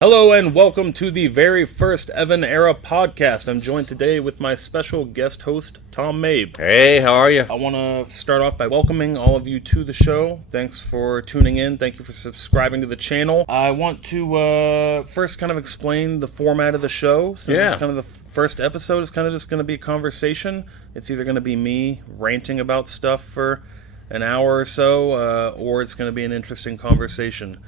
Hello and welcome to the very first Evan Era podcast. I'm joined today with my special guest host, Tom Mabe. Hey, how are you? I want to start off by welcoming all of you to the show. Thanks for tuning in. Thank you for subscribing to the channel. I want to first kind of explain the format of the show. Since it's kind of the first episode, it's kind of just going to be a conversation. It's either going to be me ranting about stuff for an hour or so, or it's going to be an interesting conversation.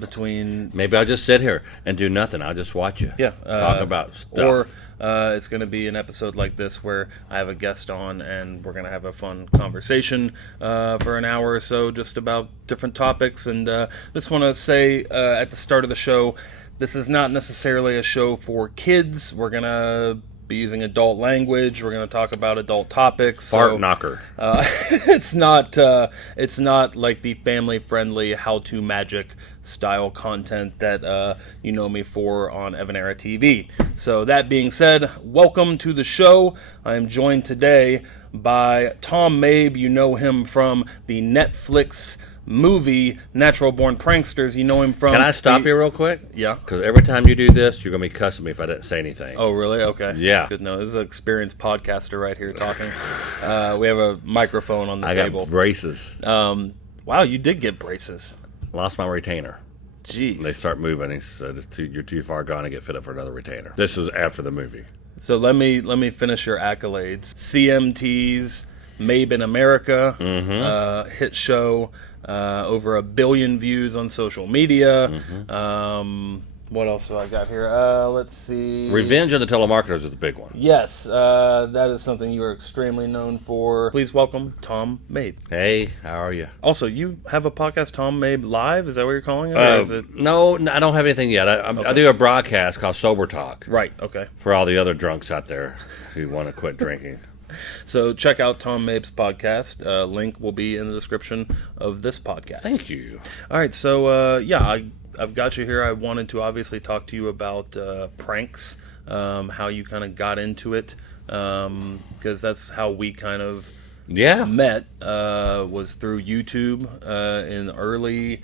Between maybe I'll just sit here and do nothing. I'll just watch you. Talk about stuff. Or it's going to be an episode like this where I have a guest on and we're going to have a fun conversation for an hour or so just about different topics. And just want to say at the start of the show, this is not necessarily a show for kids. We're going to be using adult language. We're going to talk about adult topics. Fart knocker. It's not like the family-friendly how-to magic style content that you know me for on Evan Era TV. So that being said, welcome to the show. I am joined today by Tom Mabe. You know him from the Netflix movie Natural Born Pranksters. You know him from... Can I stop you real quick? Yeah. Because every time you do this, you're going to be cussing me if I didn't say anything. Oh, really? Okay. Yeah. Good to know. This is an experienced podcaster right here talking. We have a microphone on the table. I got braces. Wow, you did get braces. Lost my retainer. Jeez. They start moving. He said, you're too far gone to get fit up for another retainer. This was after the movie. So let me finish your accolades. CMT's Mabe In America, hit show. Over 1 billion views on social media. What else do I got here? Let's see. Revenge of the Telemarketers is the big one. Yes, that is something you are extremely known for. Please welcome Tom Mabe. Hey, how are you? Also, you have a podcast, Tom Mabe Live? Is that what you're calling it? Or is it... No, I don't have anything yet. I do a broadcast called Sober Talk. Right, okay. For all the other drunks out there who want to quit drinking. So check out Tom Mabe's podcast. Link will be in the description of this podcast. Thank you. All right, so I've got you here. I wanted to obviously talk to you about pranks, how you kind of got into it, because that's how we kind of met, was through YouTube in early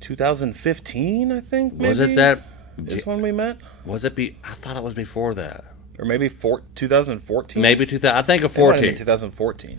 2015, I think. Maybe, was it that? Is when we met? Was it I thought it was before that. Or maybe 2014? Maybe 2000. I think of 14. 2014.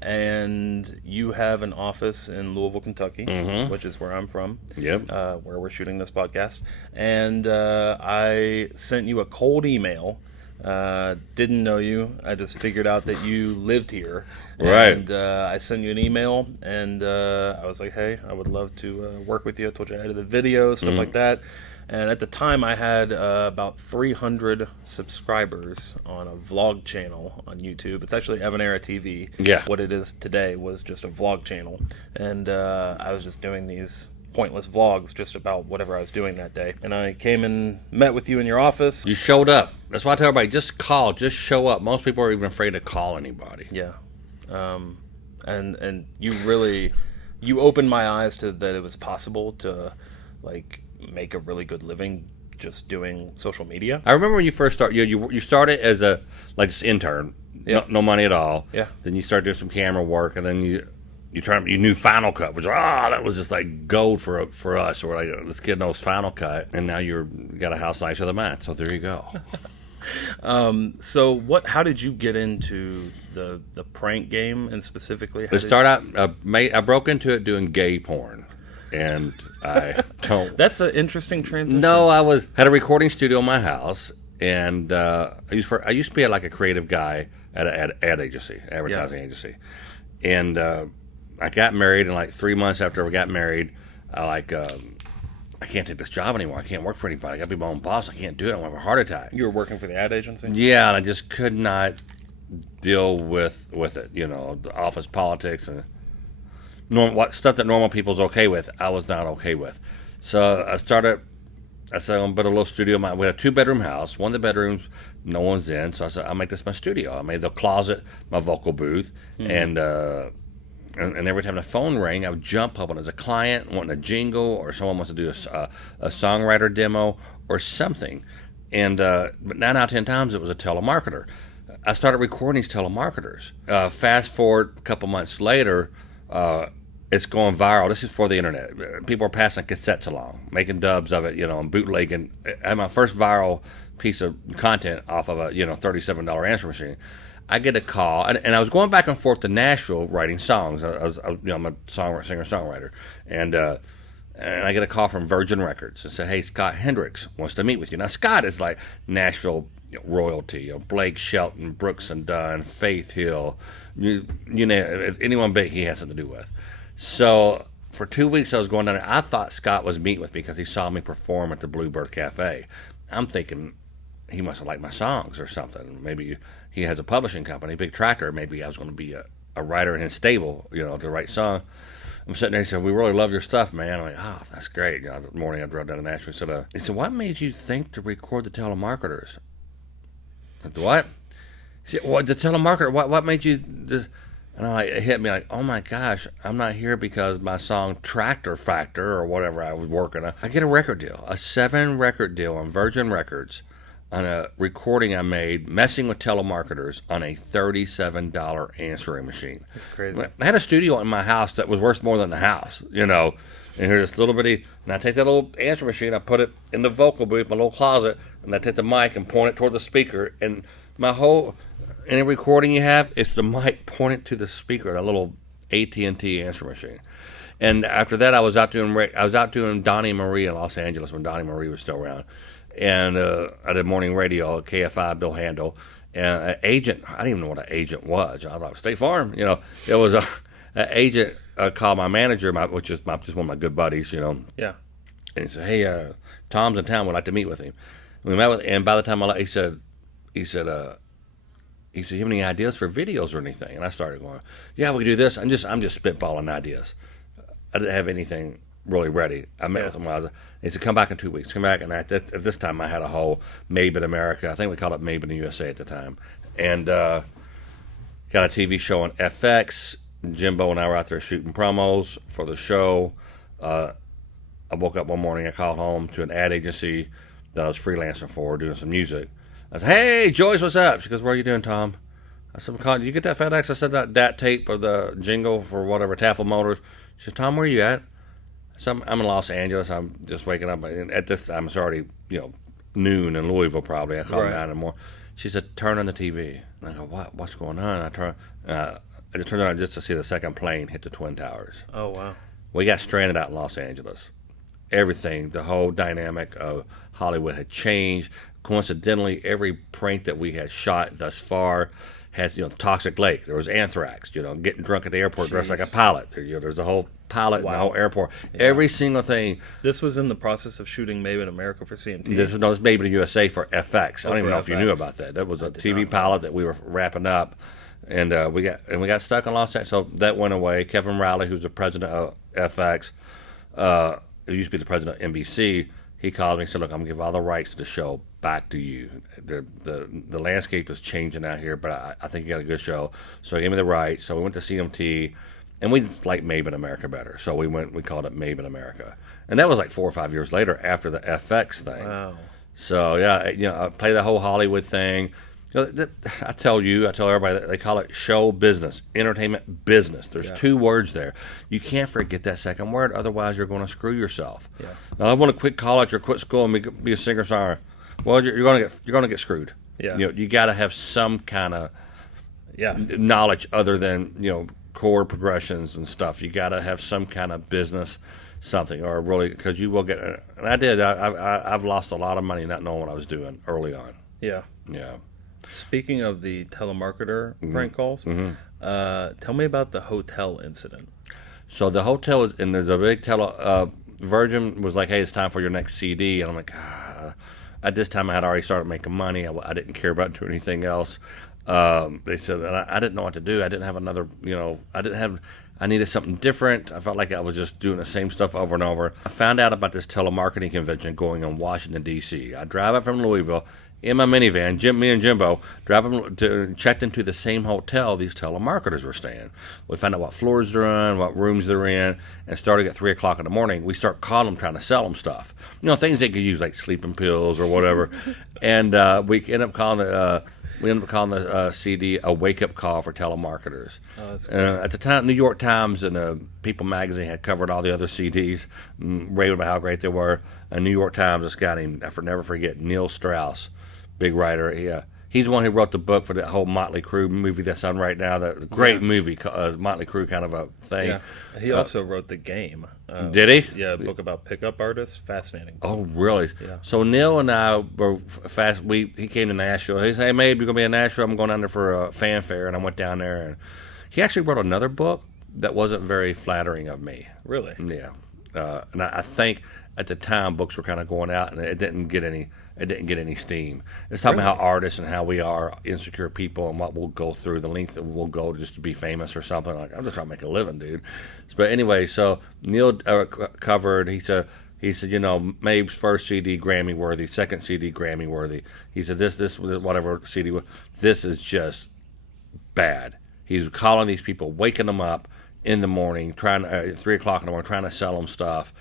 And you have an office in Louisville, Kentucky, which is where I'm from. Yep. Where we're shooting this podcast. And I sent you a cold email. Didn't know you. I just figured out that you lived here. Right. And I sent you an email, and I was like, hey, I would love to work with you. I told you I edited the videos, stuff like that. And at the time, I had about 300 subscribers on a vlog channel on YouTube. It's actually Evan Era TV. Yeah. What it is today was just a vlog channel. And I was just doing these pointless vlogs just about whatever I was doing that day. And I came and met with you in your office. You showed up. That's why I tell everybody, just call, just show up. Most people are even afraid to call anybody. Yeah. And you opened my eyes to that it was possible to, like, make a really good living just doing social media. I remember when you first started. You started as a just intern, no money at all. Yeah. Then you started doing some camera work, and then you knew Final Cut, which that was just like gold for us. We're like, this kid knows Final Cut, and now you got a house nicer than mine. So there you go. So how did you get into the prank game, and specifically? To start out, I broke into it doing gay porn. And I don't. That's an interesting transition. No, I had a recording studio in my house, and I used to be like a creative guy at an ad agency, advertising agency, and I got married, and like 3 months after I got married, I can't take this job anymore. I can't work for anybody. I got to be my own boss. I can't do it. I'm gonna have a heart attack. You were working for the ad agency? Yeah, and I just could not deal with it. The office politics and. What stuff that normal people's okay with, I was not okay with. So I said, I'm but a little studio. We had a 2-bedroom house. One of the bedrooms, no one's in. So I said, I'll make this my studio. I made the closet my vocal booth. And every time the phone rang, I would jump up when there's a client wanting a jingle, or someone wants to do a songwriter demo or something. And but 9 out of 10 times it was a telemarketer. I started recording these telemarketers. Fast forward a couple months later, it's going viral. This is for the internet. People are passing cassettes along, making dubs of it, and bootlegging. I had my first viral piece of content off of a $37 answer machine. I get a call, and I was going back and forth to Nashville writing songs. I'm a singer-songwriter, and I get a call from Virgin Records and say, "Hey, Scott Hendricks wants to meet with you." Now, Scott is like Nashville royalty. Blake Shelton, Brooks and Dunn, Faith Hill, you know, anyone big he has something to do with. So for 2 weeks I was going down there. I thought Scott was meeting with me because he saw me perform at the Bluebird Cafe. I'm thinking he must have liked my songs or something. Maybe he has a publishing company, Big Tractor. Maybe I was going to be a writer in his stable, to write songs. I'm sitting there, he said, "We really love your stuff, man." I'm like, "Oh, that's great." The morning I drove down to Nashville. He said, "What made you think to record the telemarketers?" I said, "What?" He said, "Well, the telemarketer, what made you..." And it hit me like, oh my gosh, I'm not here because my song Tractor Factor or whatever I was working on. I get a record deal, a 7-record deal on Virgin Records on a recording I made messing with telemarketers on a $37 answering machine. That's crazy. I had a studio in my house that was worth more than the house, and here's this little bitty, and I take that little answer machine, I put it in the vocal booth, my little closet, and I take the mic and point it toward the speaker, and any recording you have, it's the mic pointed to the speaker, that little AT&T answer machine. And after that, I was out doing Donnie Marie in Los Angeles when Donnie Marie was still around, and I did morning radio at KFI, Bill Handel, and an agent. I didn't even know what an agent was. I thought State Farm. It was an agent called my manager, which is just one of my good buddies. Yeah. And he said, "Hey, Tom's in town. We'd like to meet with him." We met with, and by the time he said, "You have any ideas for videos or anything?" And I started going, "Yeah, we can do this." I'm just spitballing ideas. I didn't have anything really ready. I met with him. He said, "Come back in 2 weeks." Come back, and at this time I had a whole Mabe In America. I think we called it Mabe In USA at the time, and got a TV show on FX. Jimbo and I were out there shooting promos for the show. I woke up one morning. I called home to an ad agency that I was freelancing for, doing some music. I said, "Hey, Joyce, what's up?" She goes, "What are you doing, Tom?" I said, "Did you get that FedEx?" I said, that tape or the jingle for whatever, Taffel Motors. She said, "Tom, where are you at?" So I'm in Los Angeles. I'm just waking up. And at this time, it's already, noon in Louisville probably. I called 9 in the morning. She said, "Turn on the TV." And I go, "What's going on?" I turned it on just to see the second plane hit the Twin Towers. Oh, wow. We got stranded out in Los Angeles. Everything, the whole dynamic of Hollywood had changed. Coincidentally, every prank that we had shot thus far has, Toxic Lake. There was anthrax, getting drunk at the airport dressed like a pilot. There's a whole pilot in the whole airport. Yeah. Every single thing. This was in the process of shooting Mabe In America for CMT. This was Mabe In USA for FX. I don't even know if you knew about that. That was a TV pilot that we were wrapping up, and we got stuck in Los Angeles. So that went away. Kevin Riley, who's the president of FX, who used to be the president of NBC, he called me and said, "Look, I'm going to give all the rights to the show back to you. The landscape is changing out here, but I think you got a good show." So he gave me the rights. So we went to CMT, and we liked Mabe In America better. So we called it Mabe In America. And that was like 4 or 5 years later after the FX thing. Wow. So, yeah, I play the whole Hollywood thing. I tell everybody that they call it show business, entertainment business. There's 2 words there. You can't forget that second word, otherwise you're going to screw yourself. Yeah. Now, I want to quit college or quit school and be a singer-songwriter. Well, you're going to get screwed. Yeah. You got to have some kind of knowledge other than chord progressions and stuff. You got to have some kind of business, something, or really, because you will get. And I did. I've lost a lot of money not knowing what I was doing early on. Yeah. Yeah. Speaking of the telemarketer prank calls, tell me about the hotel incident. So the hotel is, and there's a big Virgin was like, "Hey, it's time for your next CD," and I'm like, At this time, I had already started making money. I didn't care about doing anything else. They said that I didn't know what to do. I didn't have another, I needed something different. I felt like I was just doing the same stuff over and over. I found out about this telemarketing convention going on in Washington, D.C. I drive up from Louisville in my minivan, me and Jimbo, checked into the same hotel these telemarketers were staying. We found out what floors they're on, what rooms they're in, and starting at 3 o'clock in the morning, we start calling them, trying to sell them stuff. Things they could use like sleeping pills or whatever. And we end up calling We ended up calling the CD "A Wake Up Call for Telemarketers." Oh, that's cool. At the time, New York Times and People magazine had covered all the other CDs, raved about how great they were. And New York Times, this guy named, never forget, Neil Strauss, big writer. He's the one who wrote the book for that whole Motley Crue movie that's on right now. The great movie, Motley Crue kind of a thing. Yeah. He also wrote The Game. Did he? Yeah, a book about pickup artists. Fascinating. Oh, really? Yeah. So Neil and I were fast. He came to Nashville. He said, "Hey, Mabe, you're gonna be in Nashville. I'm going down there for a fanfare," and I went down there. And he actually wrote another book that wasn't very flattering of me. Really? Yeah. And I think at the time books were kind of going out, and it didn't get any. It didn't get any steam. It's talking about how artists and how we are insecure people and what we'll go through, the length that we'll go just to be famous or something. Like, I'm just trying to make a living, dude. But anyway, so Neil covered. He said, Mabe's first CD Grammy worthy, second CD Grammy worthy. He said this whatever CD was. This is just bad. He's calling these people, waking them up in the morning, trying 3 o'clock in the morning, trying to sell them stuff.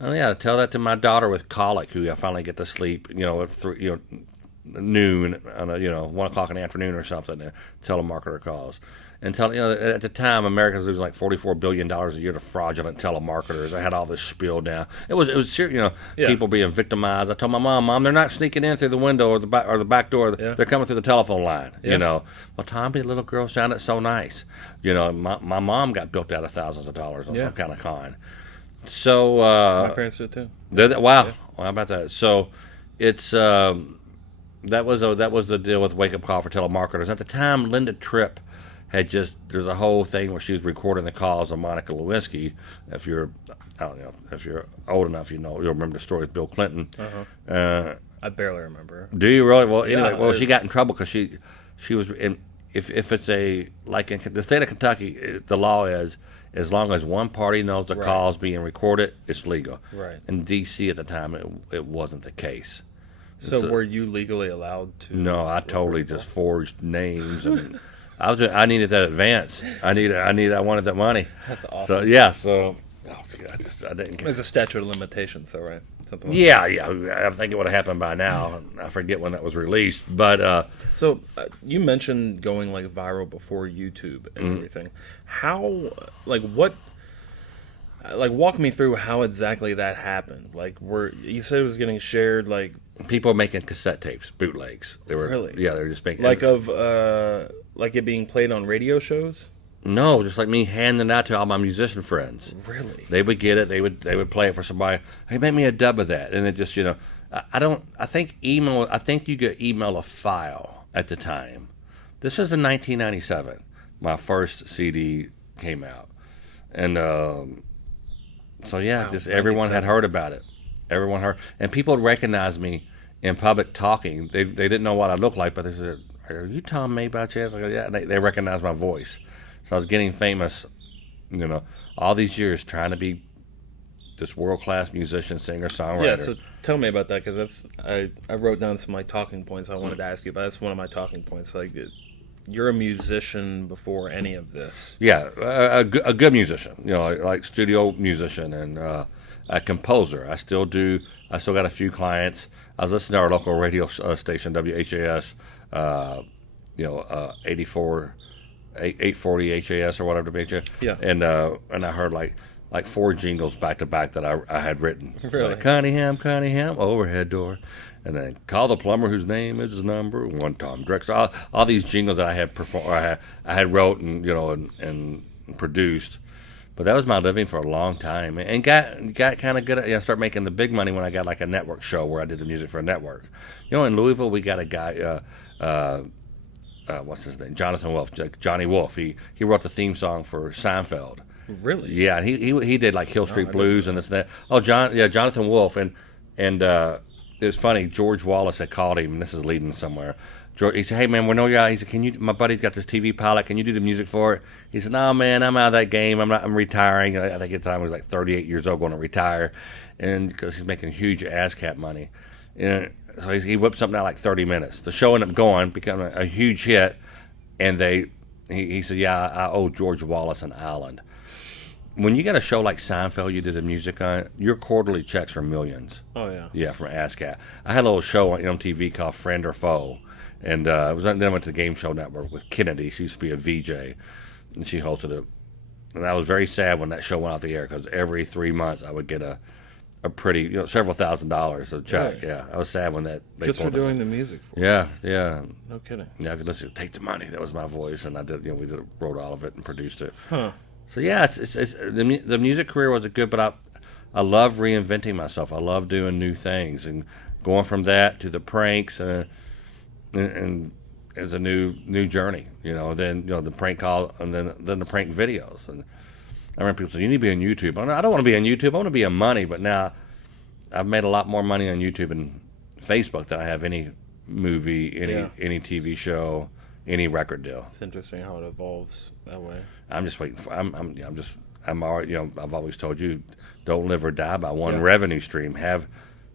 Oh yeah, tell that to my daughter with colic, who I finally get to sleep, at noon on 1 o'clock in the afternoon or something. Telemarketer calls, and at the time Americans losing like $44 billion a year to fraudulent telemarketers. I had all this spiel down. It was serious, people being victimized. I told my mom, they're not sneaking in through the window or the back door. Yeah. They're coming through the telephone line. Yeah. Well, Tommy, the little girl sounded so nice. My mom got bilked out of thousands of dollars on some kind of con. So my parents did too. Wow, yeah. Well, how about that? So it's that was the deal with Wake Up Call for Telemarketers. At the time, Linda Tripp had there's a whole thing where she was recording the calls of Monica Lewinsky. If you're old enough, you'll remember the story with Bill Clinton. Uh-huh. I barely remember. Do you really? Well, anyway, she got in trouble because she was in. If it's like in the state of Kentucky, the law is, as long as one party knows the call is being recorded, it's legal. Right. In D.C. at the time, it wasn't the case. So were you legally allowed to? No, I totally just forged names, and I needed that advance. I wanted that money. That's awesome. So yeah, I didn't. There's a statute of limitations, though, right? Something like that. I think it would have happened by now. I forget when that was released, but so you mentioned going like viral before YouTube and everything. How, walk me through how exactly that happened. You said it was getting shared, people making cassette tapes, bootlegs. They were really, they were just making like it being played on radio shows. No, just like me handing it out to all my musician friends. Really? They would get it. They would play it for somebody. Hey, make me a dub of that, and it just I think you could email a file at the time. This was in 1997. My first CD came out, and everyone had heard about it. Everyone heard, and people would recognize me in public talking. They didn't know what I looked like, but they said, "Are you Tom Mabe by chance?" I go, "Yeah." And they recognized my voice. So I was getting famous, all these years trying to be this world-class musician, singer, songwriter. Yeah, so tell me about that, because I wrote down some talking points I wanted to ask you, but that's one of my talking points. You're a musician before any of this. Yeah, a good musician, like studio musician and a composer. I still got a few clients. I was listening to our local radio station, WHAS, 840 HAS or whatever WHAS. Yeah. And I heard like 4 jingles back to back that I had written. Really? Cunningham, overhead door. And then call the plumber whose name is his number one. Tom Drexler. All these jingles that I had I had wrote and and produced. But that was my living for a long time, and got kind of good at. Start making the big money when I got like a network show where I did the music for a network. In Louisville we got a guy. What's his name? Jonathan Wolf. Johnny Wolf. He wrote the theme song for Seinfeld. Really? Yeah, and he did like Hill Street Blues and this and that. Oh, Jonathan Wolf and it's funny. George Wallace had called him, and this is leading somewhere. He said, "Hey man, we know you." He said, my buddy's got this TV pilot. Can you do the music for it?" He said, "No man, I'm out of that game. I'm retiring." I think at the time he was like 38 years old, going to retire, and because he's making huge ASCAP money, and so he whipped something out like 30 minutes. The show ended up going, becoming a huge hit, and he said, "Yeah, I owe George Wallace an island." When you got a show like Seinfeld, you did the music on it, your quarterly checks are millions. Oh, yeah. Yeah, from ASCAP. I had a little show on MTV called Friend or Foe, And then I went to the Game Show Network with Kennedy. She used to be a VJ, and she hosted it. And I was very sad when that show went off the air because every 3 months I would get a pretty, several $1,000s of check. Really? Yeah, I was sad when that. Just for doing the music for Yeah. No kidding. Yeah, if you listen to Take the Money, that was my voice, and I did, wrote all of it and produced it. Huh. So yeah, it's the music career was good, but I love reinventing myself. I love doing new things and going from that to the pranks, and it's a new journey. Then the prank call, and then the prank videos. And I remember people say, "You need to be on YouTube." I don't want to be on YouTube. I want to be on money. But now I've made a lot more money on YouTube and Facebook than I have any movie, any TV show, any record deal. It's interesting how it evolves that way. I'm just waiting for. I'm already. I've always told you, don't live or die by one revenue stream. Have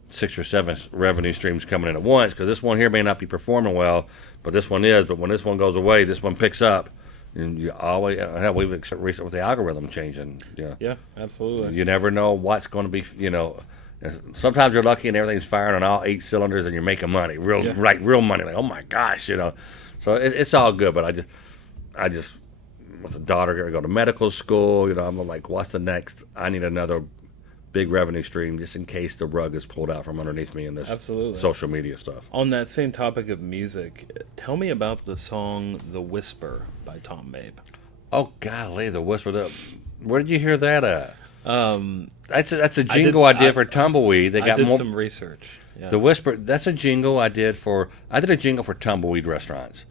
6 or 7 revenue streams coming in at once, because this one here may not be performing well, but this one is. But when this one goes away, this one picks up, and you always. We've recently with the algorithm changing. Yeah, absolutely. You never know what's going to be. Sometimes you're lucky and everything's firing on all 8 cylinders, and you're making money, real money. Like, oh my gosh, So it's all good, but I just. With a daughter going to go to medical school, I'm like, what's the next? I need another big revenue stream just in case the rug is pulled out from underneath me in this social media stuff. On that same topic of music, tell me about the song "The Whisper" by Tom Mabe. Oh golly, The Whisper! Where did you hear that at? That's a jingle I did for Tumbleweed. I did some research. Yeah. The Whisper. That's a jingle I did a jingle for Tumbleweed restaurants.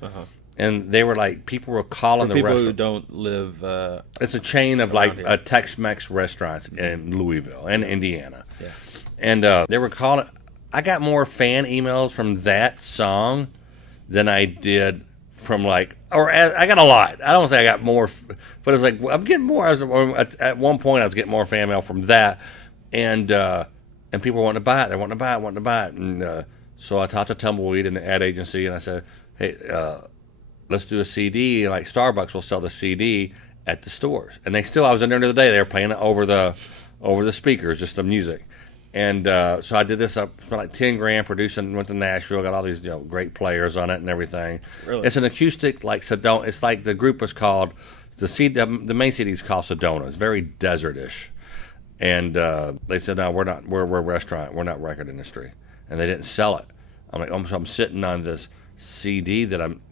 And they were like, people were calling the restaurant. People who don't live. It's a chain of like Tex-Mex restaurants in Louisville and Indiana. Yeah. And they were calling. I got more fan emails from that song than I did from I got a lot. I don't say I got more, but it was like, I'm getting more. At one point, I was getting more fan mail from that, and people were wanting to buy it. They wanting to buy it. And so I talked to Tumbleweed and the ad agency, and I said, hey. Let's do a CD, like Starbucks will sell the CD at the stores. And I was in there the other day, they were playing it over the speakers, just the music. And so I did this, I spent like $10,000 producing, went to Nashville, got all these great players on it and everything. Really? It's an acoustic, like Sedona. It's like the group was called, the main CD is called Sedona. It's very desert-ish. And they said, no, we're a restaurant, we're not record industry. And they didn't sell it. I'm like, I'm sitting on this CD that I'm,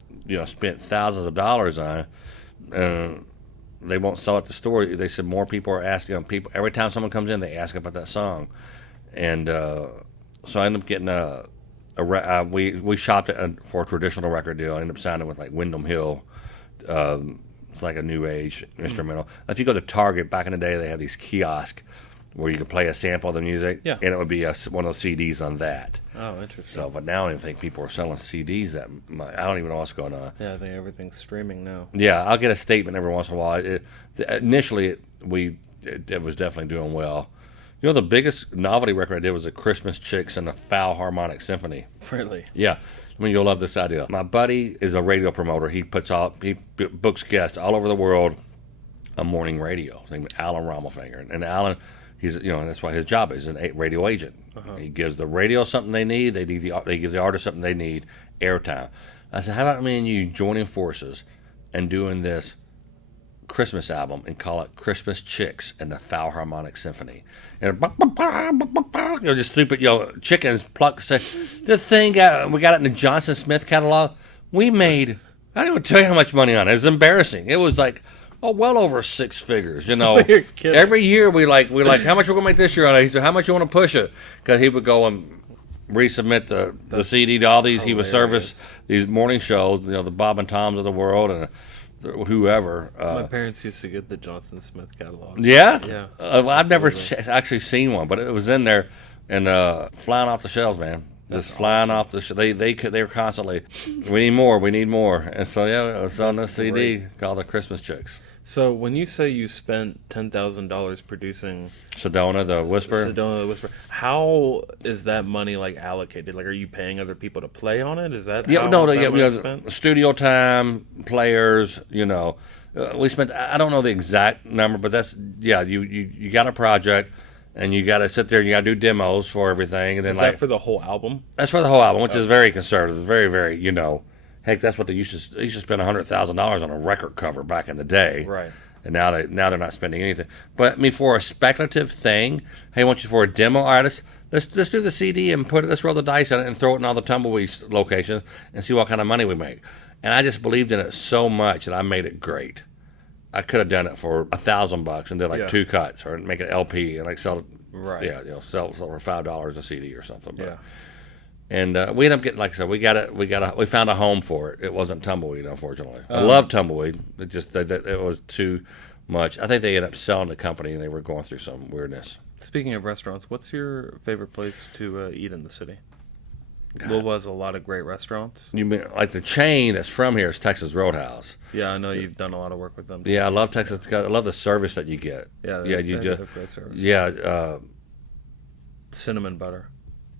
spent thousands of dollars on. They won't sell it at the store. They said more people are asking. People every time someone comes in, they ask about that song, and so I ended up getting we shopped it for a traditional record deal. I ended up signing with like Wyndham Hill. It's like a new age instrumental. If you go to Target back in the day, they had these kiosks where you could play a sample of the music, and it would be one of the CDs on that. Oh, interesting. So, but now I don't even think people are selling CDs that much. I don't even know what's going on. Yeah, I think everything's streaming now. Yeah, I'll get a statement every once in a while. Initially, it was definitely doing well. The biggest novelty record I did was the Christmas Chicks and the Foul Harmonic Symphony. Really? Yeah. You'll love this idea. My buddy is a radio promoter. He books guests all over the world on morning radio. His name is Alan Rommelfinger. And Alan... that's why his job is a radio agent. He gives the radio something they need. He gives the artist something they need, airtime. I said, how about me and you joining forces and doing this Christmas album and call it Christmas Chicks and the Foul Harmonic Symphony? And just stupid, chickens pluck. The thing we got it in the Johnson Smith catalog. We made. I don't even tell you how much money on it. It was embarrassing. It was like. Oh, well over 6 figures, You're kidding. Every year we're like, how much we're gonna make this year on it? He said, how much you want to push it? Because he would go and resubmit the CD to all these. He would service these morning shows, the Bob and Toms of the world and whoever. My parents used to get the Johnson Smith catalog. Yeah, yeah. I've never actually seen one, but it was in there and flying off the shelves, man. Just flying off the they were constantly, we need more, and so it was on this CD called the Christmas Chicks. So when you say you spent $10,000 producing Sedona the Whisper, how is that money allocated? Are you paying other people to play on it? Is that spent? Studio time, players, we spent. I don't know the exact number, but that's you got a project. And you got to sit there and you got to do demos for everything. And then is that for the whole album? That's for the whole album, which is very conservative. Very, very, Heck, that's what they used to spend $100,000 on a record cover back in the day. Right. And now they're not spending anything. But I mean, for a speculative thing, hey, I want you for a demo artist. Let's do the CD and let's roll the dice on it and throw it in all the tumbleweed locations and see what kind of money we make. And I just believed in it so much that I made it great. I could have done it for $1,000 and did like 2 cuts, or make an LP and like sell it. Right. Yeah, sell for $5 a CD or something. But, Yeah. And we ended up getting, like I said, we found a home for it. It wasn't tumbleweed, unfortunately. I love tumbleweed. It was too much. I think they ended up selling the company, and they were going through some weirdness. Speaking of restaurants, what's your favorite place to eat in the city? Louisville has a lot of great restaurants. You mean like the chain that's from here is Texas Roadhouse? Yeah, I know you've done a lot of work with them. Yeah, I love Texas. I love the service that you get. Yeah, you just have great service. yeah. Cinnamon butter.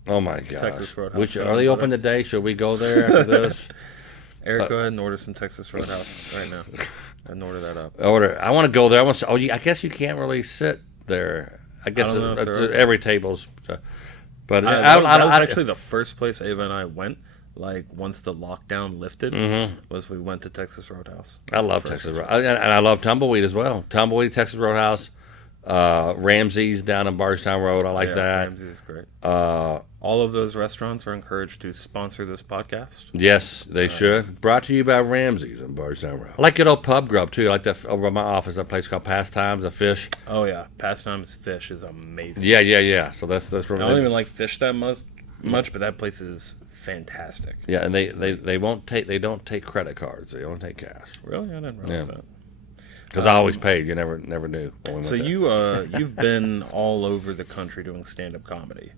Oh my gosh! Texas Roadhouse. Are they open today? Should we go there after this? Eric, go ahead and order some Texas Roadhouse right now. And order that up. I want to go there. I guess you can't really sit there. I guess every table's. But that was actually the first place Ava and I went. Like once the lockdown lifted, was we went to Texas Roadhouse. I love Texas Roadhouse, and I love tumbleweed as well. Tumbleweed, Texas Roadhouse, Ramsey's down in Bardstown Road. I like that. Ramsey's is great. All of those restaurants are encouraged to sponsor this podcast. Yes, they should. Brought to you by Ramsey's in Bardstown Road. I like good old pub grub too. I like that over by my office. That place called Pastimes, a fish. Oh yeah, Pastimes Fish is amazing. Yeah. So that's really. I don't even like fish that much, but that place is fantastic. Yeah, and they don't take credit cards. They only take cash. Really, I didn't realize that. Because I always paid. You never knew. When we so went there. you've been all over the country doing stand-up comedy.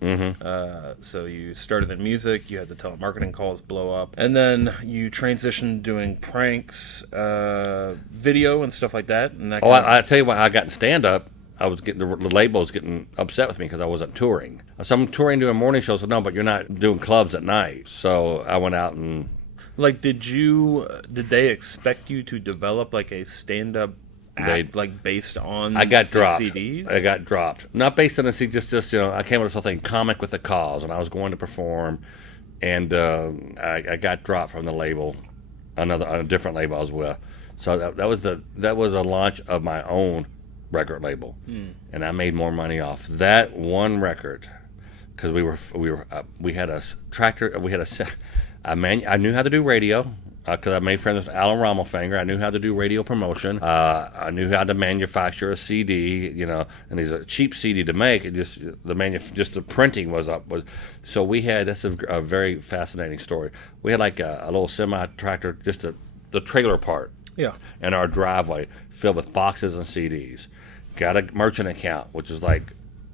So you started in music. You had the telemarketing calls blow up, and then you transitioned doing pranks, video, and stuff like that. And that I tell you what, I got in stand-up. I was getting the labels getting upset with me because I wasn't touring. So I'm touring doing morning shows. So no, but you're not doing clubs at night. So I went out and. Like, did they expect you to develop like a stand-up act, like based on I got dropped. CDs? I got dropped. Not based on a CD, just I came with this whole thing, comic with a cause, and I was going to perform, and I got dropped from the label, on a different label I was with. So that was a launch of my own record label, and I made more money off that one record because we had a tractor, I knew how to do radio because I made friends with Alan Rommelfinger. I knew how to do radio promotion. I knew how to manufacture a CD, and these are cheap CD to make. It just the printing was up. So we had, this is a very fascinating story. We had like a little semi tractor, just the trailer part, in our driveway filled with boxes and CDs. Got a merchant account, which is like.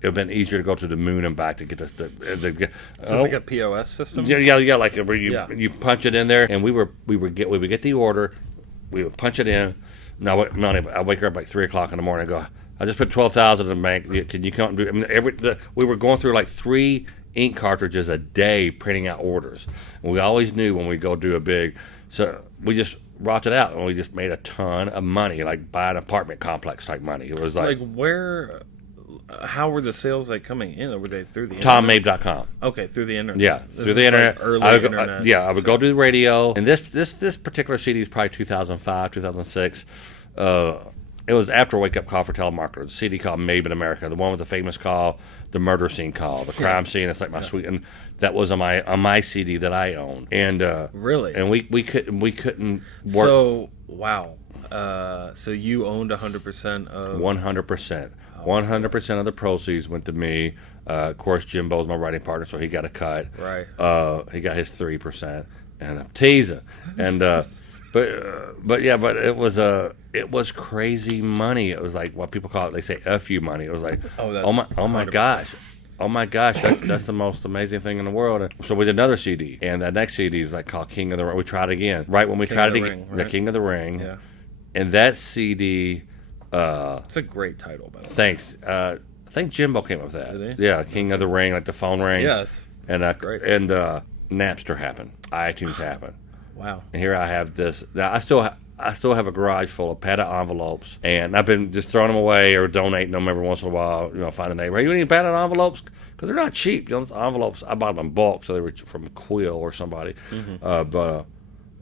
It would have been easier to go to the moon and back to get this. So it's like a POS system? Yeah, like where you punch it in there, and we would get the order, we would punch it in. No, I wake her up like 3 o'clock in the morning and go, I just put $12,000 in the bank. Can you come and do? I mean, we were going through like 3 ink cartridges a day printing out orders. And we always knew when we go do a big, so we just rocked it out, and we just made a ton of money, like buy an apartment complex type money. It was like where. How were the sales like coming in? Or were they through the internet? TomMabe.com. Okay, through the internet. Yeah, through the internet. Like early internet. I would go to the radio. And this particular CD is probably 2005, 2006. It was after Wake Up Call for Telemarketers. A CD called Mabe In America. The one with the famous call, the murder scene call, the crime scene. It's like my sweet. And that was on my CD that I owned. And really. And we couldn't work. So wow. So you owned 100% of 100%. 100% of the proceeds went to me. Of course, Jimbo's my writing partner, so he got a cut. Right. He got his 3%, and I'm teasing. And but it was crazy money. It was like what people call it. They say "fu" money. It was like oh my gosh. That's the most amazing thing in the world. So we did another CD, and that next CD is like called King of the Ring. We tried again. Right when we tried it again, the King of the Ring. Yeah. And that CD. It's a great title, by the way. Thanks. I think Jimbo came up with that. Did he? Yeah, King of the Ring, like the phone ring. Yeah, and great. And Napster happened. iTunes happened. Wow. And here I have this. Now I still have a garage full of padded envelopes, and I've been just throwing them away or donating them every once in a while. Find a neighbor. Hey, you need padded envelopes? Because they're not cheap. The envelopes I bought them in bulk, so they were from Quill or somebody.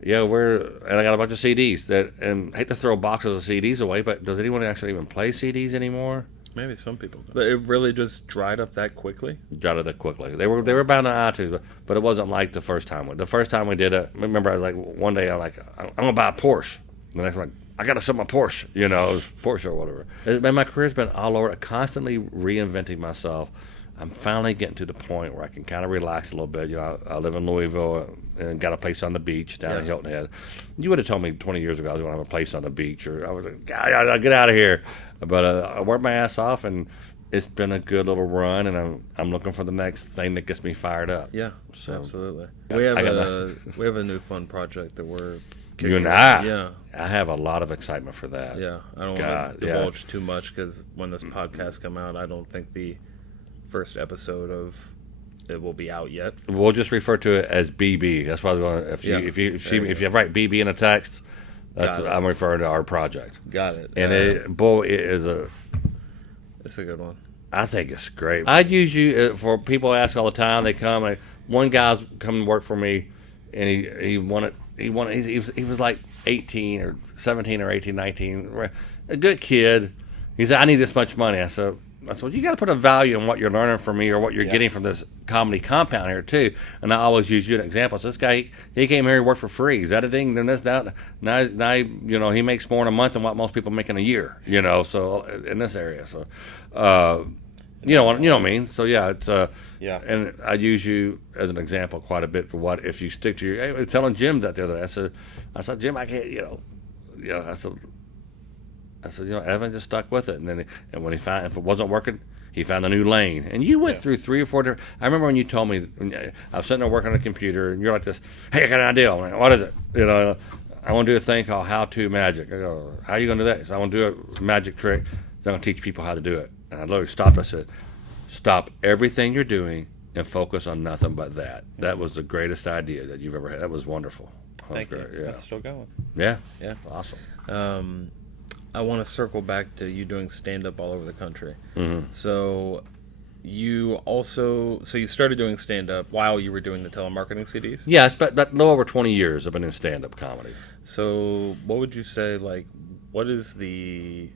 Yeah, and I got a bunch of CDs and I hate to throw boxes of CDs away, but does anyone actually even play CDs anymore? Maybe some people do. But it really just dried up that quickly? Dried up that quickly. They were bound to iTunes, but it wasn't like the first time. The first time we did it, remember I was like, one day I'm like, I'm going to buy a Porsche. The next one, I got to sell my Porsche. You know, it was Porsche or whatever. And my career's been all over, constantly reinventing myself. I'm finally getting to the point where I can kind of relax a little bit. You know, I live in Louisville and got a place on the beach down in Hilton Head. You would have told me 20 years ago I was going to have a place on the beach, or I was like, I'll get out of here. But I worked my ass off, and it's been a good little run, and I'm looking for the next thing that gets me fired up. Yeah, so, absolutely. We have a new fun project that we're kicking you and I. Yeah. I have a lot of excitement for that. Yeah, I don't want to divulge too much, because when this podcast come out, I don't think the first episode of it will be out yet. We'll just refer to it as BB. That's why I was going to, if you write BB in a text, I'm referring to our project. Got it. And it's a good one. I think it's great. I'd use you for people ask all the time. They come. One guy's come to work for me, and he was like 18 or 17 or 18, 19, a good kid. He said, I need this much money. I said, you got to put a value in what you're learning from me or what you're getting from this comedy compound here too. And I always use you as an example. So this guy, he came here, he worked for free. He's editing, then this, that. Now, you know, he makes more in a month than what most people make in a year. You know, so in this area, so you know what I mean. So yeah, it's and I use you as an example quite a bit for what if you stick to your. I was telling Jim that the other day. I said, Jim, I can't, I said, Evan just stuck with it, and when if it wasn't working, he found a new lane. And you went through 3 or 4 different. I remember when you told me, I was sitting there working on a computer, and you're like this. Hey, I got an idea. I'm like, what is it? I want to do a thing called How To Magic. I go, how are you going to do that? So I want to do a magic trick. So I'm going to teach people how to do it. And I literally stopped. I said, stop everything you're doing and focus on nothing but that. That was the greatest idea that you've ever had. That was wonderful. Thank you. Yeah. That's still going. Yeah. Yeah. Awesome. I want to circle back to you doing stand-up all over the country. Mm-hmm. So you started doing stand-up while you were doing the telemarketing CDs? Yeah, it's about a little over 20 years I've been in stand-up comedy. So what would you say, what's the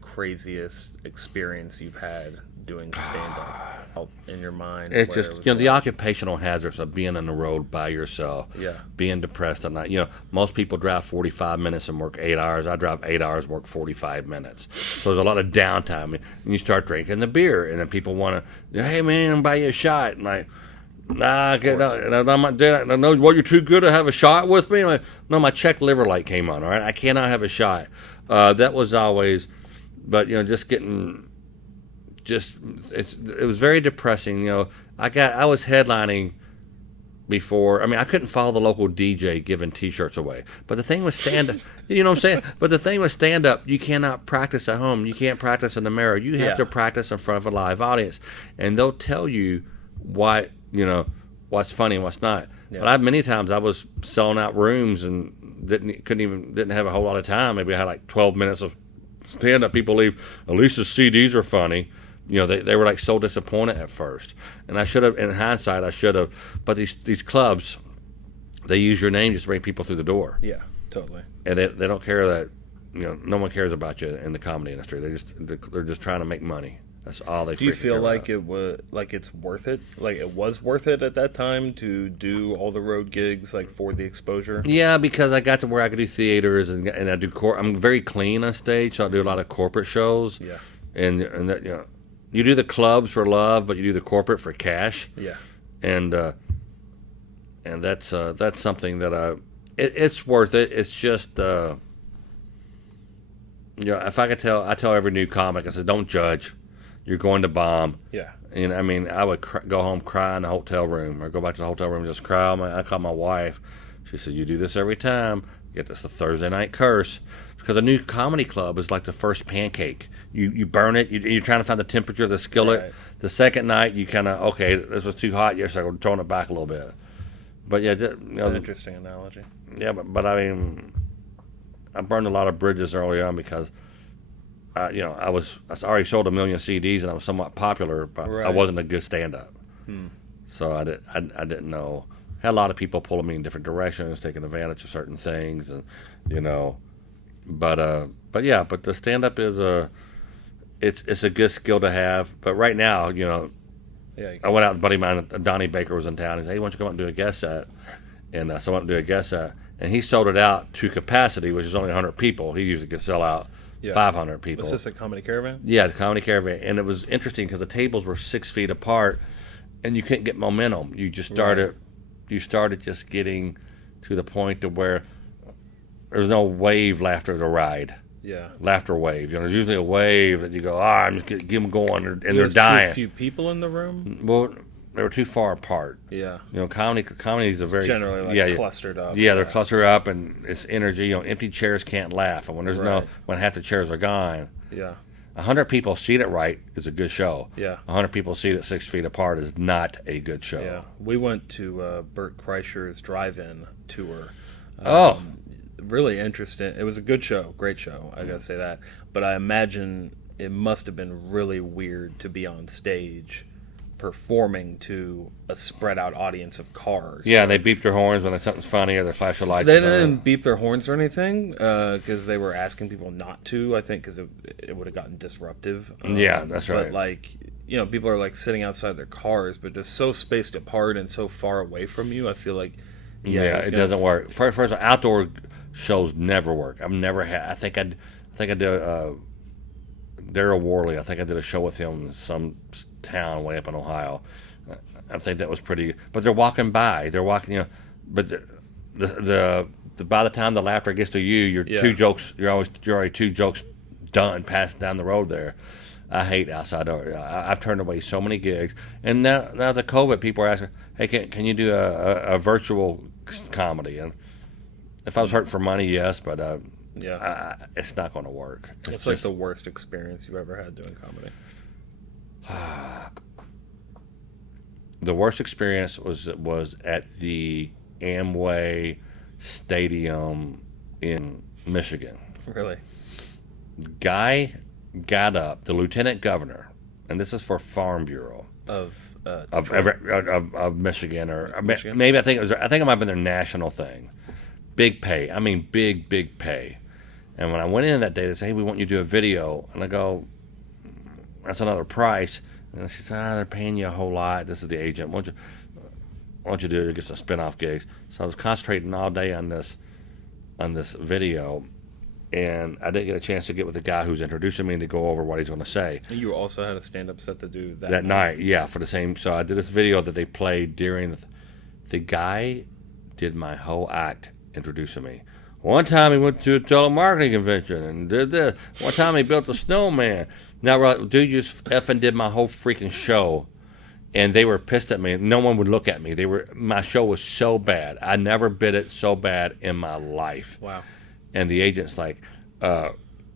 craziest experience you've had doing stand-up in your mind? It's just, the occupational hazards of being on the road by yourself, being depressed at night. Most people drive 45 minutes and work 8 hours. I drive 8 hours, work 45 minutes. So there's a lot of downtime. And you start drinking the beer, and then people want to, hey, man, I'll buy you a shot. And nah, I'm not doing it. No, you're too good to have a shot with me? No, my check liver light came on, all right? I cannot have a shot. That was always, but, it was very depressing. I was headlining before. I mean, I couldn't follow the local DJ giving T-shirts away. But the thing with stand-up, you know what I'm saying? But the thing with stand-up, you cannot practice at home. You can't practice in the mirror. You have to practice in front of a live audience, and they'll tell you what's funny and what's not. Yeah. But many times I was selling out rooms and didn't have a whole lot of time. Maybe I had like 12 minutes of stand-up. People leave. At least the CDs are funny. They were so disappointed at first, and I should have. In hindsight, I should have. But these clubs, they use your name just to bring people through the door. Yeah, totally. And they don't care that no one cares about you in the comedy industry. They're just trying to make money. That's all they. Do you feel like it was it's worth it? Like it was worth it at that time to do all the road gigs for the exposure? Yeah, because I got to where I could do theaters and I do I'm very clean on stage, so I do a lot of corporate shows. Yeah, and that you do the clubs for love, but you do the corporate for cash. Yeah, and that's something that it's worth it. It's just if I tell every new comic, I said, don't judge. You're going to bomb. Yeah. And I would go home, cry in the hotel room, or go back to the hotel room and just cry. I called my wife. She said, you do this every time. Get this a Thursday night curse. Because a new comedy club is like the first pancake. You burn it. You're trying to find the temperature of the skillet. Right. The second night, you kind of, okay, this was too hot. Yes, I'm throwing it back a little bit. But yeah, it's an interesting analogy. Yeah, but I burned a lot of bridges early on because I already sold 1 million CDs and I was somewhat popular, but I wasn't a good stand-up. So I didn't know had a lot of people pulling me in different directions, taking advantage of certain things, and but the stand up is it's a good skill to have. But right now, I went out, a buddy of mine, Donnie Baker, was in town. He said, "Hey, why don't you come out and do a guest set?" And so I went and do a guest set, and he sold it out to capacity, which is only 100 people. He usually could sell out 500 people. Was this a comedy caravan? Yeah, the comedy caravan, and it was interesting because the tables were 6 feet apart, and you couldn't get momentum. You just started, you started just getting to the point to where there's no wave laughter to ride. Yeah, laughter wave. There's usually a wave that you go, I'm just get them going, and they're There's dying. Too few people in the room. Well, they were too far apart. Yeah, comedy is a very generally clustered up. Yeah, they're clustered up, and it's energy. Empty chairs can't laugh, and when there's when half the chairs are gone. Yeah. 100 people seated right is a good show. Yeah. 100 people seated 6 feet apart is not a good show. Yeah. We went to Bert Kreischer's drive-in tour. Really interesting. It was a good show, great show. I gotta say that. But I imagine it must have been really weird to be on stage performing to a spread out audience of cars. Yeah, they beep their horns when there's something funny, or they flash a light. They didn't beep their horns or anything because they were asking people not to. I think because it would have gotten disruptive. Yeah, that's right. But people are sitting outside their cars, but just so spaced apart and so far away from you. I feel like it doesn't work. First of all, outdoor shows never work. I've never had. I think I did. Daryl Worley. I think I did a show with him in some town way up in Ohio. I think that was pretty. But they're walking by. They're walking. But the by the time the laughter gets to you, you're two jokes. You're already 2 jokes done, passing down the road there. I hate outside. I've turned away so many gigs, and now the COVID, people are asking, "Hey, can you do a virtual comedy?" And if I was hurting for money, yes, but it's not going to work. It's like the worst experience you've ever had doing comedy. The worst experience was at the Amway Stadium in Michigan. Really? Guy got up, the lieutenant governor, and this is for Farm Bureau of Michigan, or Michigan? Maybe I think it might have been their national thing. Big pay. I mean, big pay. And when I went in that day, they said, "Hey, we want you to do a video," and I go, "That's another price." And she said, "They're paying you a whole lot. This is the agent. Why don't you do it? Get some spin-off gigs?" So I was concentrating all day on this video, and I didn't get a chance to get with the guy who's introducing me to go over what he's going to say. You also had a stand-up set to do that night. Yeah, for the same. So I did this video that they played during the guy did my whole act introducing me. One time he went to a telemarketing convention and did this. One time he built a snowman. Now, dude just effing did my whole freaking show, and they were pissed at me. No one would look at me. My show was so bad. I never bid it so bad in my life. Wow. And the agent's like,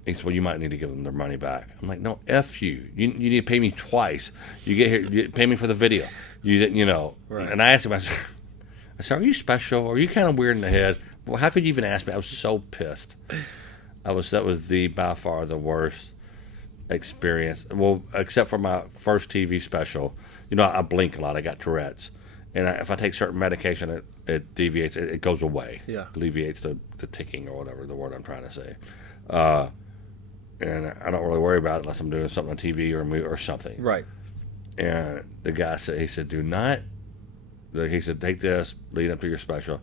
he said, "Well, you might need to give them their money back." I'm like, "No, F you. You need to pay me twice. You get here, you pay me for the video. You didn't, Right. And I asked him, I said, "Are you special? Are you kind of weird in the head? Well, how could you even ask me?" I was so pissed. That was by far the worst experience. Well, except for my first TV special. I blink a lot. I got Tourette's, and if I take certain medication, it deviates. It goes away. Yeah, alleviates the ticking or whatever the word I'm trying to say. And I don't really worry about it unless I'm doing something on TV or something. Right. And the guy said, "Do not." He said, "Take this, lead up to your special."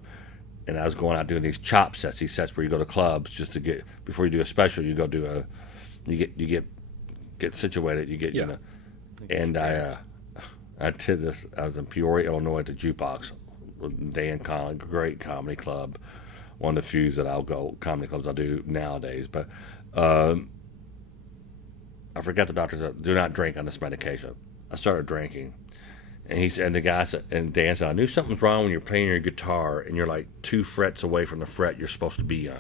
And I was going out doing these chop sets, these sets where you go to clubs just to get, before you do a special, you go do you get situated, And I did this. I was in Peoria, Illinois, at the Jukebox with Dan Conlon, great comedy club, one of the few that comedy clubs I'll do nowadays. But I forgot the doctor said, "Do not drink on this medication." I started drinking. And the guy said, and Dan said, "I knew something's wrong when you're playing your guitar and you're like 2 frets away from the fret you're supposed to be on."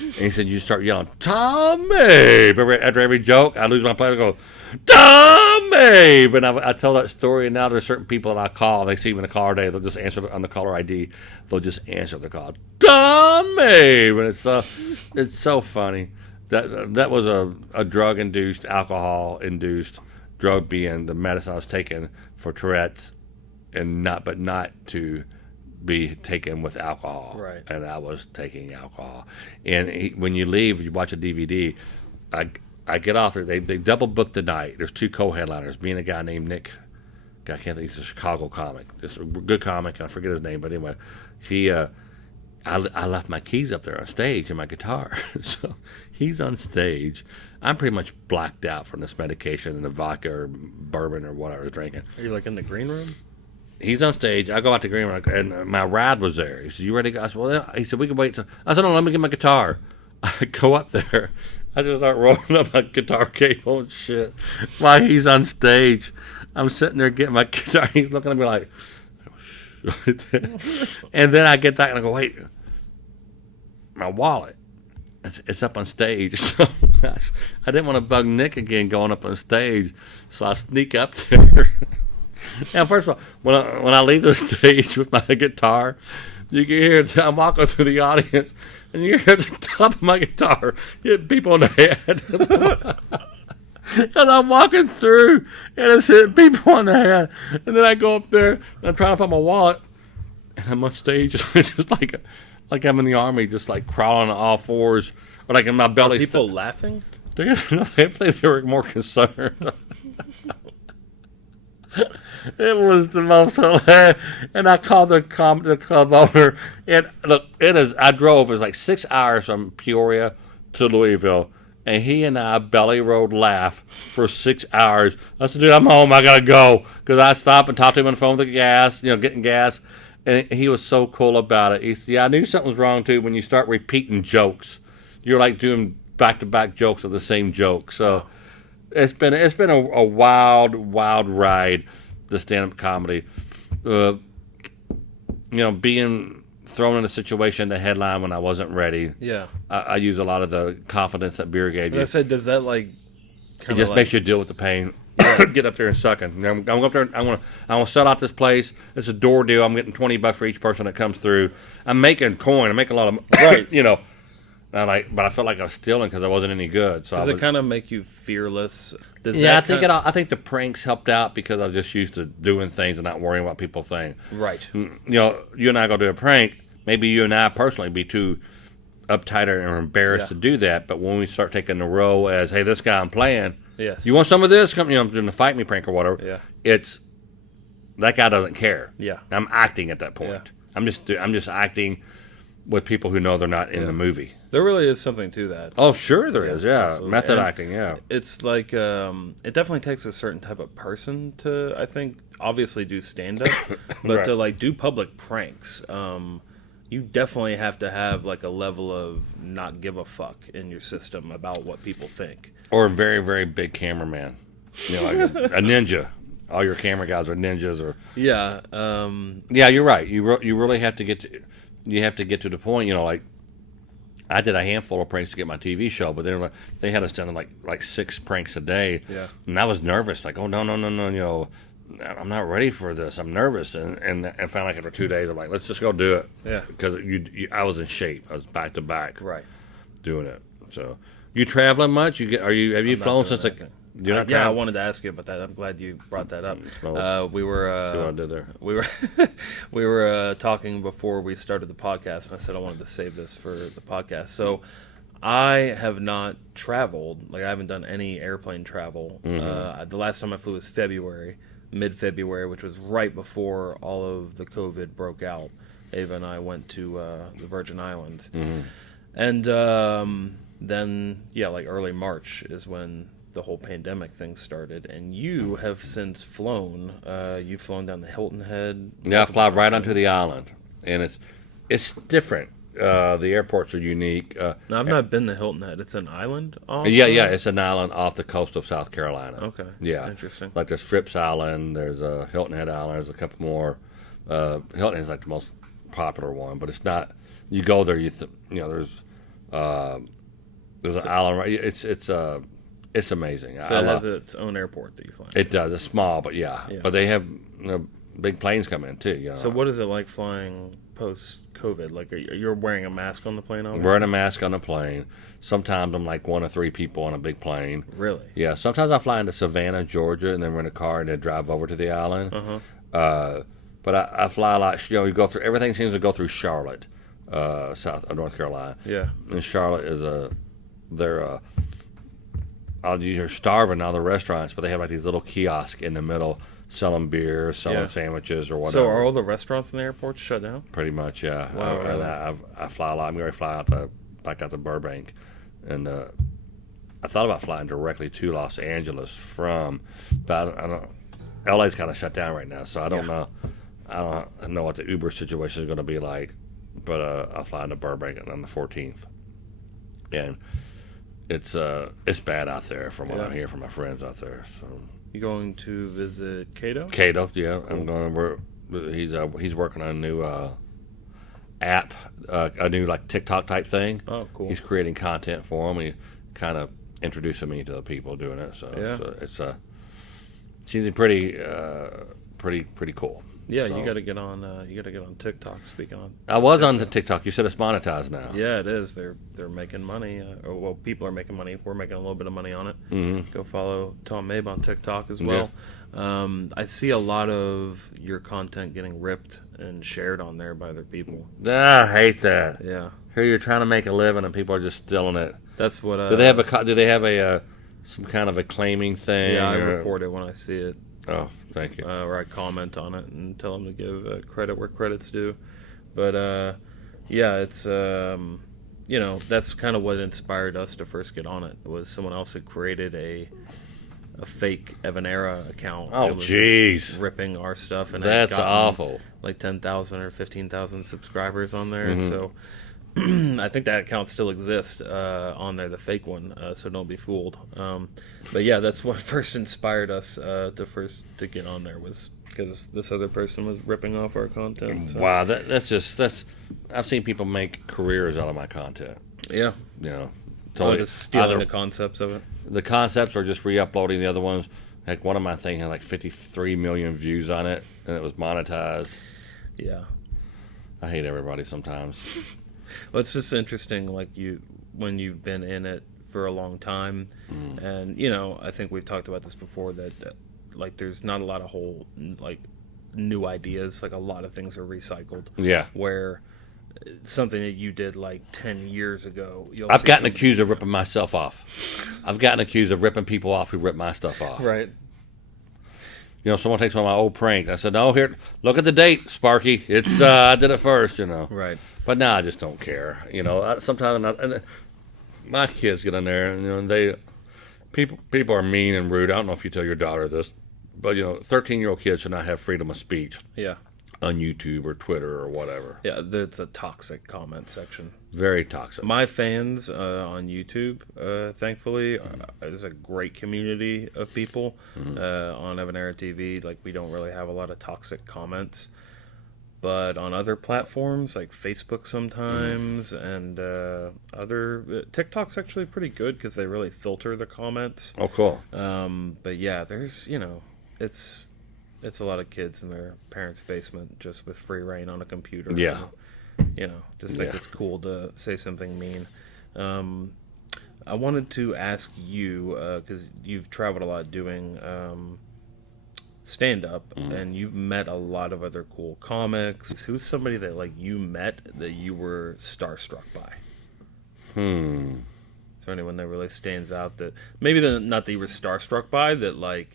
And he said, "You start yelling, 'Tom Mabe!' After every joke, I lose my place. I go, 'Tom Mabe!' And I tell that story, and now there's certain people that I call, they see me in the caller day, they'll just answer on the caller ID, they'll just answer the call, 'Tom Mabe!' And it's so funny. That was a drug-induced, alcohol-induced drug, being the medicine I was taking for Tourette's, and not to be taken with alcohol. Right. And I was taking alcohol. And when you leave, you watch a DVD. I get off there. They double booked the night. There's 2 co-headliners. Me and a guy named Nick. I can't think. He's a Chicago comic. Just a good comic. I forget his name, but anyway, I left my keys up there on stage and my guitar. So he's on stage. I'm pretty much blacked out from this medication and the vodka or bourbon or whatever I was drinking. Are you like in the green room? He's on stage. I go out to green room, and my ride was there. He said, "You ready?" I said, "Well," he said, "We can wait." I said, "No, let me get my guitar." I go up there. I just start rolling up my guitar cable and shit while he's on stage. I'm sitting there getting my guitar. He's looking at me like, oh, and then I get back and I go, "Wait, my wallet. It's up on stage." So I didn't want to bug Nick again going up on stage, so I sneak up there. Now, first of all, when I leave the stage with my guitar, you can hear I'm walking through the audience, and you hear the top of my guitar hit people in the head. Because I'm walking through, and it's hitting people on the head. And then I go up there, and I'm trying to find my wallet, and I'm on stage, just like I'm in the army, just like crawling on all fours, or like in my belly. Are people laughing? They were more concerned. It was the most hilarious. And I called the club owner. And look, I drove. It was like 6 hours from Peoria to Louisville. And he and I belly rolled laugh for 6 hours. I said, "Dude, I'm home. I got to go." Because I stopped and talked to him on the phone with the gas, getting gas. And he was so cool about it. He said, "Yeah, I knew something was wrong, too, when you start repeating jokes. You're like doing back-to-back jokes of the same joke." So it's been a wild, wild ride, the stand-up comedy. Being thrown in a situation to headline when I wasn't ready. Yeah. I use a lot of the confidence that beer gave you. I said, does that like... It just makes you deal with the pain. Get up there and suck it. I'm going up there. I'm gonna sell out this place. It's a door deal. I'm getting $20 for each person that comes through. I'm making coin. I make a lot of right. But I felt like I was stealing because I wasn't any good. So does it kind of make you fearless? I think the pranks helped out because I was just used to doing things and not worrying what people think. Right. You and I go do a prank. Maybe you and I personally be too uptight or embarrassed to do that. But when we start taking the role as, "Hey, this guy I'm playing. Yes. You want some of this? Come, I'm doing the fight me prank or whatever." Yeah. It's that guy doesn't care. Yeah. I'm acting at that point. Yeah. I'm just acting with people who know they're not in the movie. There really is something to that. Oh, sure there is. Yeah. Absolutely. Method acting. Yeah. It's like it definitely takes a certain type of person to, I think, obviously do stand up, but to like do public pranks. You definitely have to have like a level of not give a fuck in your system about what people think. Or a very, very big cameraman. Like a ninja. All your camera guys are ninjas. Or yeah. Yeah, you're right. You really have to get to. You have to get to the point. Like I did a handful of pranks to get my TV show, but they had us done like 6 pranks a day. Yeah. And I was nervous. Like, oh no, I'm not ready for this. I'm nervous, and finally after 2 days, I'm like, let's just go do it. Yeah. Because I was in shape. I was back to back. Right. Doing it. So, you traveling much? Have you flown since you're not I wanted to ask you about that. I'm glad you brought that up. We were see what I did there. We were talking before we started the podcast, and I said I wanted to save this for the podcast. So, I have not traveled. Like I haven't done any airplane travel. Mm-hmm. The last time I flew was mid-February, which was right before all of the COVID broke out. Ava and I went to the Virgin Islands. Mm-hmm. And then, like early March is when the whole pandemic thing started. And you have since flown. You've flown down the Hilton Head. Yeah, I fly right onto the island. And it's different. The airports are unique. Now, I've not been to Hilton Head. It's an island off? Yeah, it's an island off the coast of South Carolina. Okay. Yeah. Interesting. Like there's Phipps Island, there's Hilton Head Island, there's a couple more. Hilton Head is like the most popular one, but it's not. You go there, there's an island. Right, it's amazing. So it has its own airport that you fly. It does. It's small, but yeah. But they have big planes come in too. So what is it like flying post-COVID? Like you're wearing a mask on the plane? Obviously? Wearing a mask on the plane. Sometimes I'm like 1 or 3 people on a big plane. Really? Yeah. Sometimes I fly into Savannah, Georgia, and then rent a car and then drive over to the island. Uh-huh. But I fly a lot. You go through everything seems to go through Charlotte, North Carolina. Yeah. And Charlotte is they're you're starving now, the restaurants, but they have like these little kiosks in the middle selling beer, selling sandwiches or whatever. So are all the restaurants in the airport shut down? Pretty much, yeah. Wow, And really? I fly a lot. I'm going to fly back out to Burbank, and I thought about flying directly to Los Angeles from, but I don't. LA's kind of shut down right now, so I don't know. I don't know what the Uber situation is going to be like, but I'll fly into Burbank on the 14th, and it's bad out there from what I hear from my friends out there. So You going to visit Cato? Cato, yeah, I'm going to. He's working on a new app, a new like TikTok type thing. Oh, cool. He's creating content for him, and he kind of introducing me to the people doing it. So, it's seems pretty cool. Yeah, So, you got to get on. You got to get on TikTok. Speaking on. I was on the TikTok. You said it's monetized now. Yeah, it is. They're making money. Well, people are making money. We're making a little bit of money on it. Mm-hmm. Go follow Tom Mabe on TikTok as well. I see a lot of your content getting ripped and shared on there by other people. I hate that. Yeah, Here you're trying to make a living, and people are just stealing it. that's what. Do they have a some kind of a claiming thing? Yeah, I or- report it when I see it, Oh, thank you. or I comment on it and tell them to give credit where credit's due. But yeah, it's that's kind of what inspired us to first get on it. Was someone else had created a fake Evanera account. Oh, that was jeez. just ripping our stuff, and That's had gotten awful. like 10,000 or 15,000 subscribers on there. Mm-hmm. So I think that account still exists on there, the fake one. So don't be fooled. But yeah, that's what first inspired us to get on there, was because this other person was ripping off our content. So. Wow, that's. I've seen people make careers out of my content. Yeah. You know, Totally just stealing either the concepts of it. the concepts or just re-uploading the other ones. Like one of my things had like 53 million views on it, and it was monetized. Yeah. I hate everybody sometimes. Well, it's just interesting, like when you've been in it for a long time, and I think we've talked about this before that like there's not a lot of new ideas. Like a lot of things are recycled. Yeah. Where something that you did like 10 years ago, I've gotten accused of ripping myself off. I've gotten accused of ripping people off who rip my stuff off. Right. Someone takes one of my old pranks. I said, "No, here, look at the date, Sparky. It's I did it first, Right. But now I just don't care. Sometimes my kids get in there, and people are mean and rude. I don't know if you tell your daughter this, but 13-year-old kids should not have freedom of speech Yeah. on YouTube or Twitter or whatever. Yeah. It's a toxic comment section. Very toxic. My fans on YouTube, thankfully, is a great community of people on Evanera TV. Like, we don't really have a lot of toxic comments. But on other platforms, like Facebook sometimes, and TikTok's actually pretty good because they really filter the comments. Oh, cool. But yeah, there's, it's a lot of kids in their parents' basement just with free reign on a computer. Yeah. And, just think it's cool to say something mean. I wanted to ask you, because you've traveled a lot doing stand-up, and you've met a lot of other cool comics. Who's somebody that you met that you were starstruck by? Is there anyone that really stands out that maybe not that you were starstruck by, that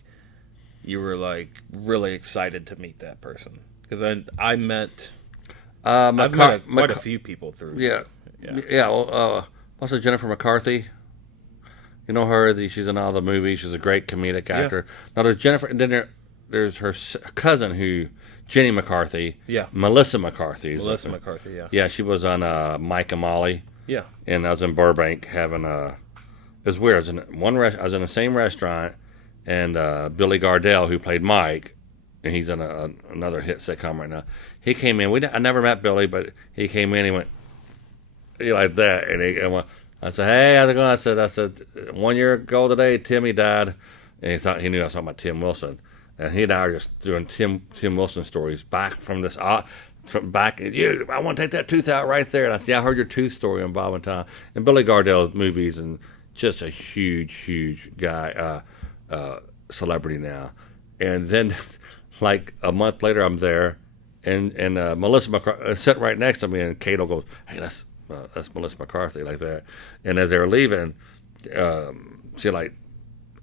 you were really excited to meet that person? Because I met I've met quite a few people through. What's it, Jennifer McCarthy? You know her? She's in all the movies. She's a great comedic actor. Now there's Jennifer, and then there's her cousin Jenny McCarthy. Yeah. Melissa McCarthy. Melissa McCarthy. Yeah. Yeah, she was on Mike and Molly. Yeah. And I was in Burbank having it was weird. I was in the same restaurant, and Billy Gardell, who played Mike, and he's in another hit sitcom right now. He came in. I never met Billy, but he came in. He went like that, and I said, "Hey, how's it going?" I said, 1 year ago today, Timmy died, and he knew I was talking about Tim Wilson, and he and I are just doing Tim Wilson stories back from this. From back, I want to take that tooth out right there. And I said, "Yeah, I heard your tooth story on Bob and Tom." And Billy Gardell's movies, and just a huge guy, celebrity now. And then, like a month later, I'm there, and Melissa McCarthy sat right next to me, and Cato goes, "Hey, that's Melissa McCarthy," like that. And as they were leaving, she like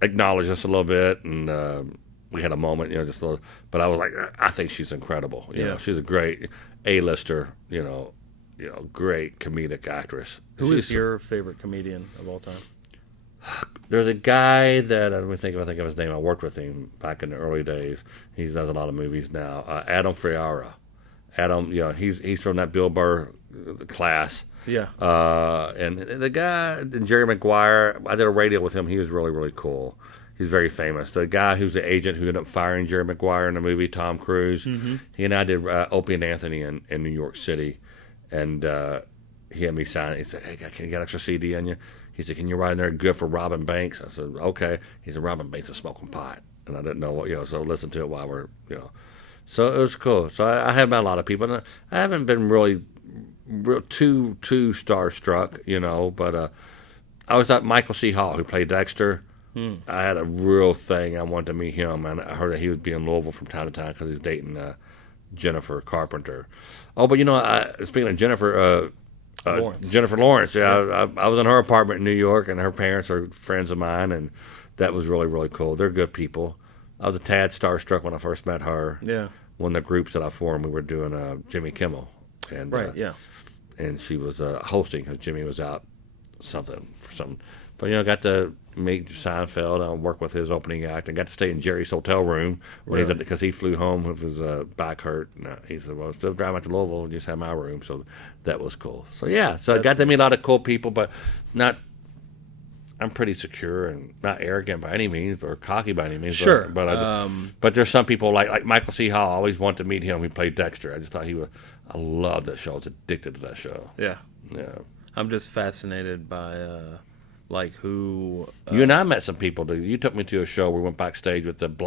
acknowledged us a little bit, and we had a moment, just a little. But I was like, I think she's incredible. You know, she's a great A-lister. Great comedic actress. Who is your favorite comedian of all time? There's a guy that I think of his name. I worked with him back in the early days. He does a lot of movies now. Adam Friara. Adam, he's from that Bill Burr class. Yeah. And the guy, Jerry Maguire, I did a radio with him. He was really, really cool. He's very famous. The guy who's the agent who ended up firing Jerry Maguire in the movie, Tom Cruise. Mm-hmm. He and I did Opie and Anthony in New York City. And he had me sign it. He said, "Hey, can you get extra CD on you?" He said, "Can you write in there good for robbing banks?" I said, "Okay." He said, "Robbing banks is smoking pot." And I didn't know what, so listen to it while we're, So it was cool. So I have met a lot of people. And I haven't been really too starstruck, but I was at Michael C. Hall, who played Dexter. I had a real thing. I wanted to meet him, and I heard that he would be in Louisville from time to time because he's dating Jennifer Carpenter. Oh, but speaking of Jennifer, Lawrence. Jennifer Lawrence, I was in her apartment in New York, and her parents are friends of mine, and that was really, really cool. They're good people. I was a tad starstruck when I first met her. Yeah. One of the groups that I formed, we were doing Jimmy Kimmel. And, and she was hosting because Jimmy was out for something. But, got to meet Seinfeld. I worked with his opening act. I got to stay in Jerry's hotel room because he flew home with his back hurt. And he said, "Well, instead of driving back to Louisville, just have my room." So that was cool. So, I got to meet a lot of cool people, but I'm pretty secure and not arrogant by any means, or cocky by any means. Sure. But there's some people like Michael C. Hall. I always wanted to meet him. He played Dexter. I just thought I loved that show. I was addicted to that show. Yeah. Yeah. I'm just fascinated by who. You and I met some people, dude. You took me to a show. We went backstage with David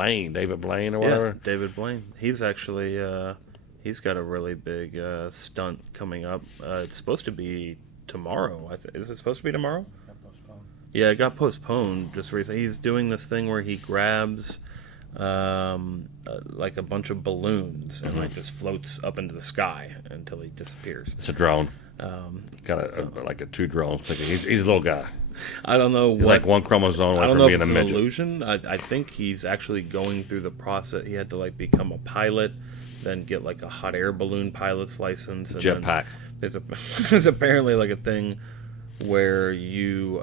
Blaine or whatever. Yeah, David Blaine. He's actually he's got a really big stunt coming up. It's supposed to be tomorrow. Is it supposed to be tomorrow? Yeah, it got postponed just recently. He's doing this thing where he grabs like a bunch of balloons and just floats up into the sky until he disappears. It's a drone. Got like 2 drones. He's a little guy. I don't know. He's like one chromosome away from being a midget. I don't know if it's an illusion. I think he's actually going through the process. He had to become a pilot, then get a hot air balloon pilot's license. Jetpack. There's apparently a thing where you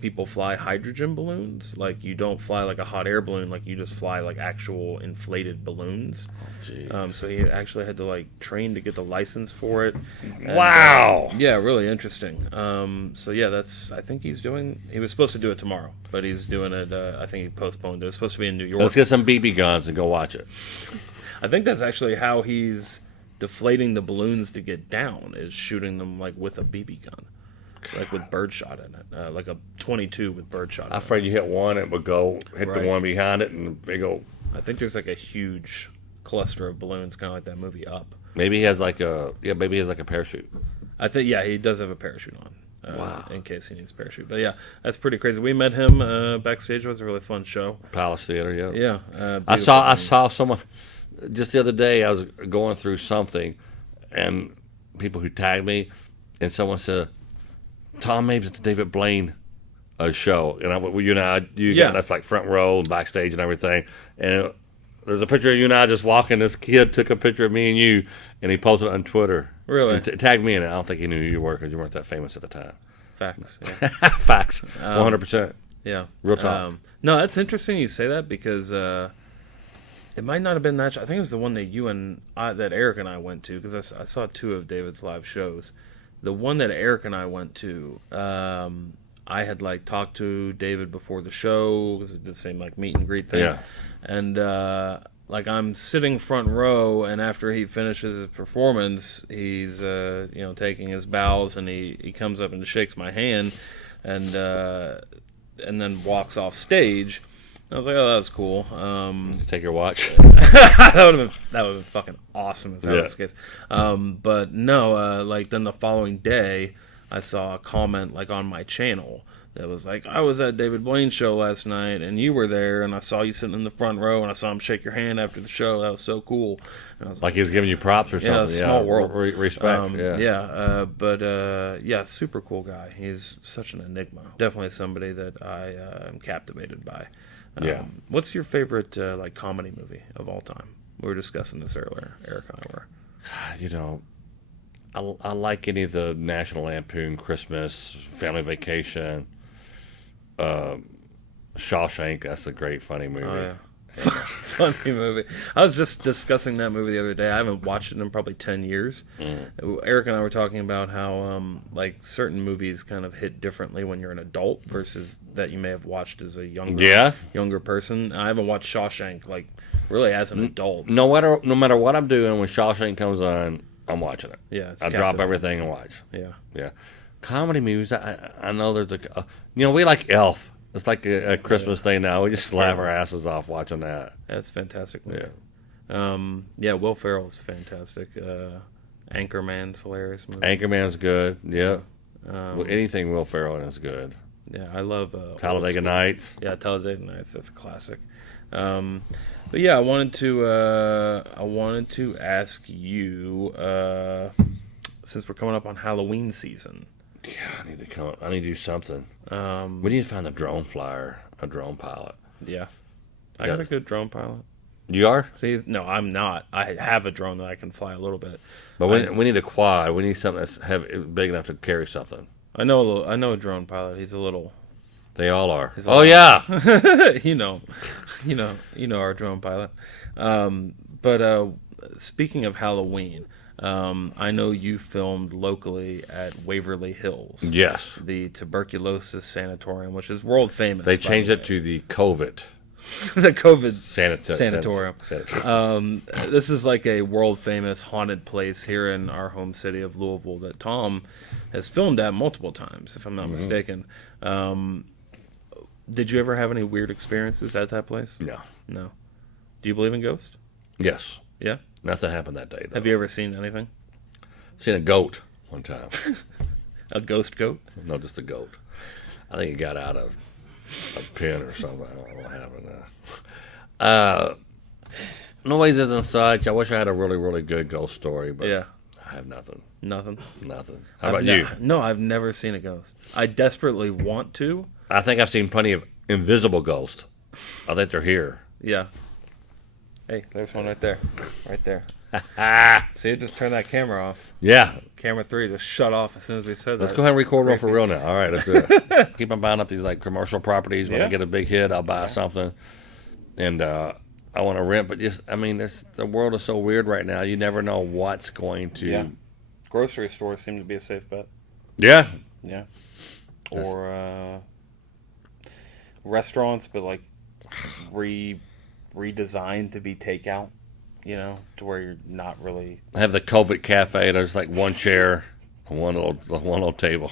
people fly hydrogen balloons. You don't fly a hot air balloon. You just fly actual inflated balloons. So he actually had to train to get the license for it. And, wow. Yeah, really interesting. I think he was supposed to do it tomorrow, but he's doing it. I think he postponed it. It was supposed to be in New York. Let's get some BB guns and go watch it. I think that's actually how he's deflating the balloons to get down, is shooting them with a BB gun. With birdshot in it, like a 22 with birdshot in it. I'm afraid you hit one, it would go hit the one behind it, and they go. I think there's a huge cluster of balloons, kind of like that movie Up. Maybe he has a parachute. I think he does have a parachute on. Wow. In case he needs a parachute. But yeah, that's pretty crazy. We met him backstage. It was a really fun show. Palace Theater, yeah. Yeah. I saw someone just the other day. I was going through something, and people who tagged me, and someone said, "Tom Mabe's at the David Blaine show," and that's front row and backstage and everything. And there's a picture of you and I just walking. This kid took a picture of me and you, and he posted it on Twitter. Really? And tagged me in it. I don't think he knew who you were because you weren't that famous at the time. Facts. Yeah. Facts. 100%. Yeah. Real talk. No, that's interesting you say that because it might not have been that show. I think it was the one that Eric and I went to, because I saw 2 of David's live shows. The one that Eric and I went to, I had talked to David before the show because we did the same meet and greet thing. Yeah. And I'm sitting front row, and after he finishes his performance, he's taking his bows, and he comes up and shakes my hand, and then walks off stage. I was like, "Oh, that was cool." Take your watch. that would have been fucking awesome if that was the case. But no, then the following day, I saw a comment on my channel that was like, I was at David Blaine's show last night, and you were there, and I saw you sitting in the front row, and I saw him shake your hand after the show. That was so cool. And I was like he was giving you props or something. Yeah, small world. Respect. Yeah, super cool guy. He's such an enigma. Definitely somebody that I am captivated by. What's your favorite like comedy movie of all time? We were discussing this earlier, Eric and I were. You know, I like any of the National Lampoon, Christmas, Family Vacation, Shawshank. That's a great, funny movie. Oh, yeah. Funny movie. I was just discussing that movie the other day. I haven't watched it in probably 10 years. Eric and I were talking about how like certain movies kind of hit differently when you're an adult versus that you may have watched as a younger person. I haven't watched Shawshank like really as an adult. No matter what I'm doing, when Shawshank comes on, I'm watching it. Yeah, I drop everything and watch. Yeah. Comedy movies. I know there's we like Elf. It's like a Christmas thing now. We just laugh our asses off watching that. That's fantastic movie. Yeah. Will Ferrell's fantastic. Anchorman's hilarious movie. Anchorman's good. Yeah. Anything Will Ferrell in is good. Yeah, I love Talladega Nights. Yeah, Talladega Nights. That's a classic. But yeah, I wanted to ask you, since we're coming up on Halloween season. Yeah, I need to do something. We need to find a drone pilot. Yeah, I got a good drone pilot. You are? See, no, I'm not. I have a drone that I can fly a little bit. But we need a quad. We need something that's big enough to carry something. I know a drone pilot. He's a little. They all are. Oh yeah. you know our drone pilot. But speaking of Halloween, I know you filmed locally at Waverly Hills. Yes. The tuberculosis sanatorium, which is world famous. They changed it to the COVID. The COVID sanatorium. This is like a world famous haunted place here in our home city of Louisville that Tom has filmed at multiple times, if I'm not mistaken. Did you ever have any weird experiences at that place? No. No. Do you believe in ghosts? Yes. Yeah? Nothing happened that day, though. Have you ever seen anything? Seen a goat one time. A ghost goat? No, just a goat. I think it got out of a pen or something. I don't know what happened. Noises and such. I wish I had a really, really good ghost story, but I have nothing. Nothing? Nothing. How about you? No, I've never seen a ghost. I desperately want to. I think I've seen plenty of invisible ghosts. I think they're here. Yeah. Hey, there's one right there. Right there. See, just turn that camera off. Yeah. Camera 3 just shut off as soon as we said that. Let's go ahead and record one for real now. All right, let's do it. Keep on buying up these like commercial properties. When I get a big hit, I'll buy something. And I want to rent, but the world is so weird right now. You never know what's going to. Yeah. Grocery stores seem to be a safe bet. Yeah. Yeah. Or restaurants, but like redesigned to be takeout, to where you're not really. I have the COVID cafe. There's like one chair, one little table.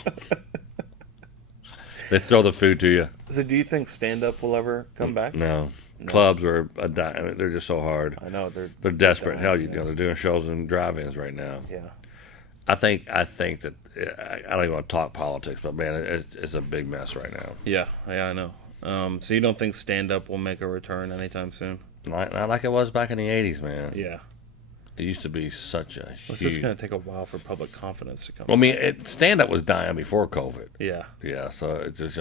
They throw the food to you. So, do you think stand-up will ever come back? No. Clubs are they're just so hard. I know they're desperate. Hell, they're doing shows in drive-ins right now. Yeah. I think that I don't even want to talk politics, but man, it's a big mess right now. Yeah, I know. So you don't think stand-up will make a return anytime soon? Not like it was back in the 80s, man. Yeah. It used to be such a huge... It's just going to take a while for public confidence to come Well, I mean, stand-up was dying before COVID. Yeah. Yeah, so it's just,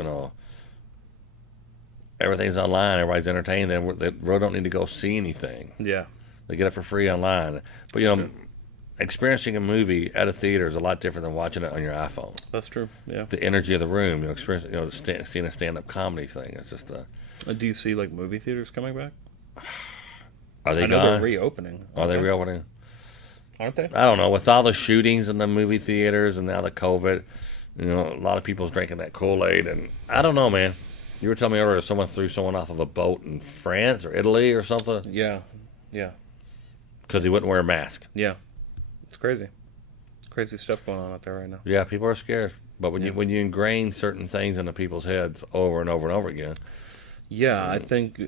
everything's online. Everybody's entertained. They really don't need to go see anything. Yeah. They get it for free online. But, experiencing a movie at a theater is a lot different than watching it on your iPhone. That's true, yeah. The energy of the room, seeing a stand-up comedy thing. It's just do you see, like, movie theaters coming back? Are they I know gone? they're reopening. Are they reopening? Aren't they? I don't know. With all the shootings in the movie theaters and now the COVID, a lot of people's drinking that Kool-Aid. And I don't know, man. You were telling me earlier someone threw someone off of a boat in France or Italy or something? Yeah. Yeah. Because he wouldn't wear a mask. Yeah. It's crazy. Crazy stuff going on out there right now. Yeah, people are scared. But when you ingrain certain things into people's heads over and over and over again. Yeah, I think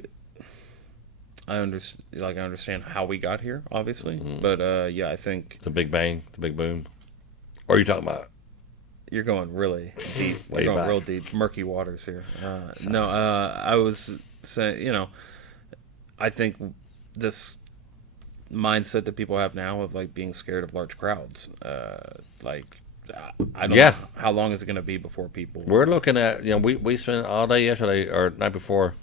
I understand how we got here, obviously. Mm-hmm. But I think the Big Bang, the Big Boom. Or are you talking about You're going really deep. We're Way going back. real deep, murky waters here. No, I was saying, I think this mindset that people have now of like being scared of large crowds, I don't know how long is it going to be before people. We're looking at, we spent all day yesterday or night before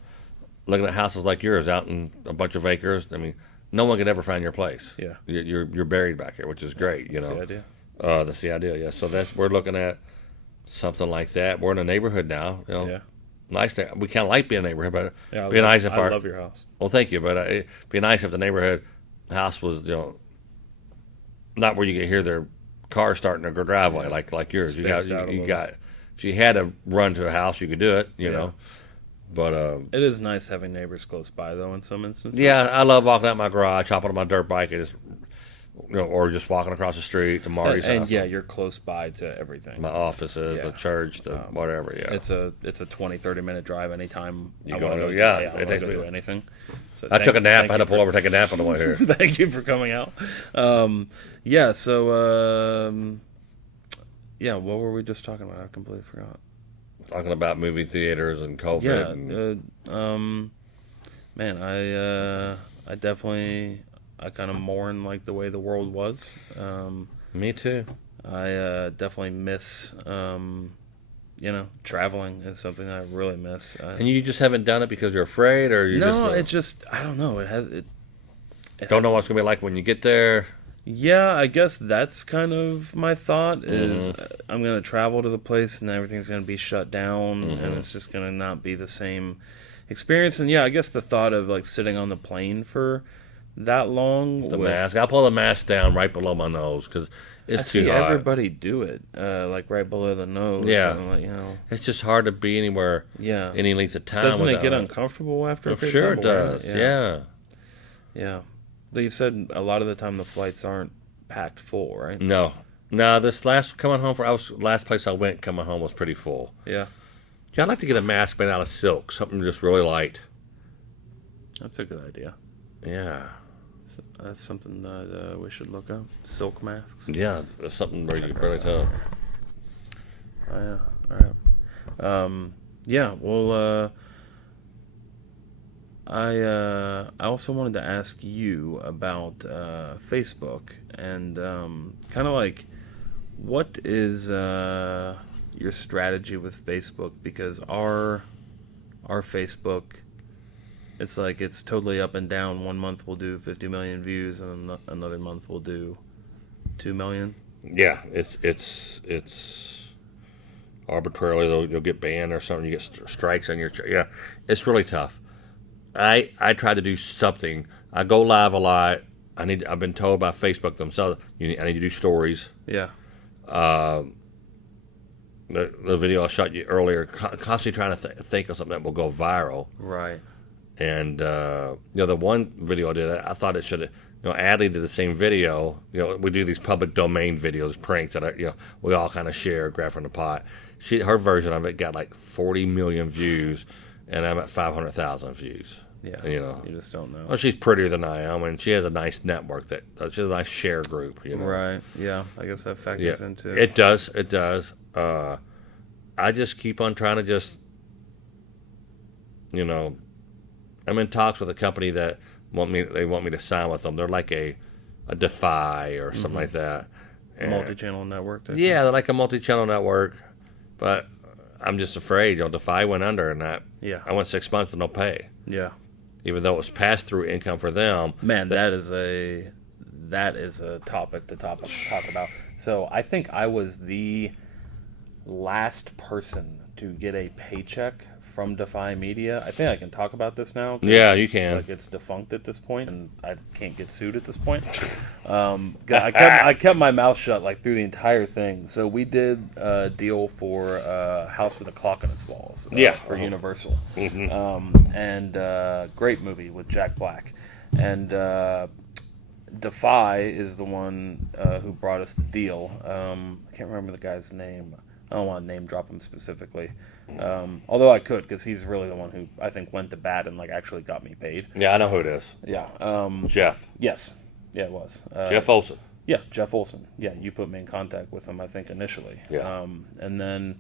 looking at houses like yours out in a bunch of acres. I mean, no one could ever find your place. Yeah, you're buried back here, which is great. That's the idea. That's the idea. Yeah. So we're looking at something like that. We're in a neighborhood now. Yeah. Nice. We kind of like being a neighborhood, but Yeah, nice if I love your house. Well, thank you, but it'd be nice if the neighborhood house was, not where you can hear their car starting their driveway like yours. Spaced You out a got. If you had to run to a house, you could do it. You Yeah. know. But It is nice having neighbors close by, though. In some instances. yeah, I love walking out my garage, hopping on my dirt bike, and just or just walking across the street to Marty's and house. yeah, you're close by to everything. My offices, Yeah. the church, the whatever. Yeah. It's a 20, 30-minute drive anytime You I go want to to- go. yeah, I it wanna takes go me- do anything. So I took a nap. I had to you pull over, take a nap on the way here. Thank you for coming out. Yeah. So yeah, what were we just talking about? I completely forgot. Talking about movie theaters and COVID. Yeah. and- Man, I definitely kind of mourn like the way the world was. Me too. I definitely miss traveling is something I really miss. And you just haven't done it because you're afraid, or you just I don't know. It don't know what it's gonna be like when you get there. Yeah, I guess that's kind of my thought is I'm going to travel to the place and everything's going to be shut down and it's just going to not be the same experience. And yeah, I guess the thought of like sitting on the plane for that long. The mask. I'll pull the mask down right below my nose because it's I too see hot. everybody do it, like right below the nose. Yeah. And, like, It's just hard to be anywhere any length of time. Doesn't it get without uncomfortable after a period Sure of it time of wearing does. it? Yeah. Yeah. But you said a lot of the time the flights aren't packed full, right? No. This last last place I went coming home was pretty full. Yeah. Yeah, I'd like to get a mask made out of silk, something just really light. That's a good idea. Yeah. That's something that we should look up. Silk masks. Yeah, that's something where you can barely tell. Oh, yeah. All right. Yeah. Well, I also wanted to ask you about Facebook and kind of like what is your strategy with Facebook, because our Facebook, it's like it's totally up and down. One month we'll do 50 million views and another month we'll do 2 million. Yeah, it's arbitrarily you'll get banned or something. You get strikes on your yeah. It's really tough. I try to do something. I go live a lot. I've been told by Facebook themselves I need to do stories. Yeah. The video I shot you earlier, constantly trying to think of something that will go viral. Right. And the one video I did, I thought it should have. Adley did the same video. We do these public domain videos, pranks that we all kind of share, grab from the pot. Her version of it got like 40 million views, and I'm at 500,000 views. Yeah. You just don't know. Well, she's prettier than I am, and she has a nice network she has a nice share group. Right. Yeah. I guess that factors into it. It does. It does. I just keep on trying to just, I'm in talks with a company that want me to sign with them. They're like a Defy or something like that. And Multi-channel network. yeah, they're like a multi-channel network, but I'm just afraid. Defy went under, and I went 6 months and no pay. Yeah. Even though it was pass-through income for them. Man, that is a topic to talk about. So I think I was the last person to get a paycheck from Defy Media. I think I can talk about this now. Yeah, you can. Like it's defunct at this point, and I can't get sued at this point. I kept my mouth shut like through the entire thing. So we did a deal for House with a Clock in Its Walls. For Universal. And great movie with Jack Black. And Defy is the one who brought us the deal. I can't remember the guy's name. I don't want to name drop him specifically. Although I could, because he's really the one who I think went to bat and like actually got me paid. Yeah, I know who it is. Yeah. Jeff. Yes. Yeah, it was. Jeff Olson. Yeah, Jeff Olson. Yeah, you put me in contact with him, I think, initially. Yeah. And then,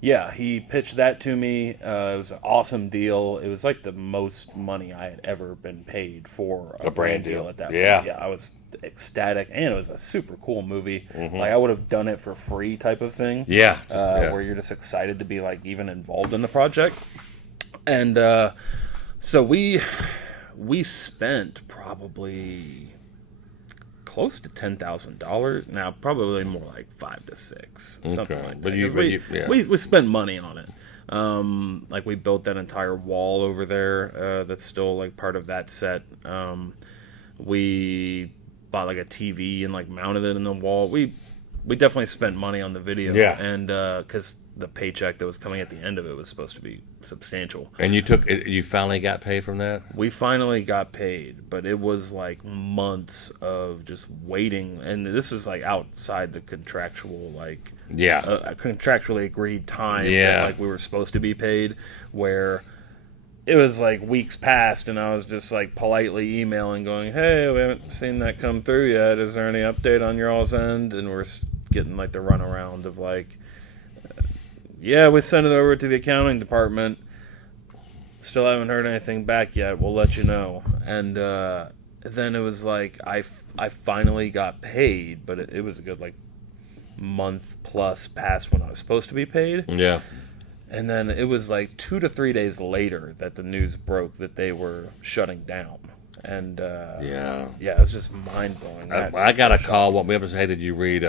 yeah, he pitched that to me. It was an awesome deal. It was like the most money I had ever been paid for a brand deal at that point. Yeah, I was ecstatic, and it was a super cool movie. Like, I would have done it for free type of thing. Yeah. Where you're just excited to be, like, even involved in the project. And so we spent probably close to $10,000. Now, probably more like 5 to 6, something like that. But we spent money on it. Like, we built that entire wall over there. That's still like part of that set. We bought like a TV and like mounted it in the wall. We definitely spent money on the video. Yeah. And because the paycheck that was coming at the end of it was supposed to be substantial. And you finally got paid from that? We finally got paid, but it was like months of just waiting, and this was like outside the contractual, like, contractually agreed time that, like, we were supposed to be paid, where it was like weeks past, and I was just like politely emailing going, hey, we haven't seen that come through yet, is there any update on your all's end? And we're getting like the runaround of like, yeah, we sent it over to the accounting department. Still haven't heard anything back yet. We'll let you know. And then it was like I finally got paid, but it was a good like month plus past when I was supposed to be paid. Yeah. And then it was like 2 to 3 days later that the news broke that they were shutting down. And it was just mind blowing. I got a call. What episode did you read?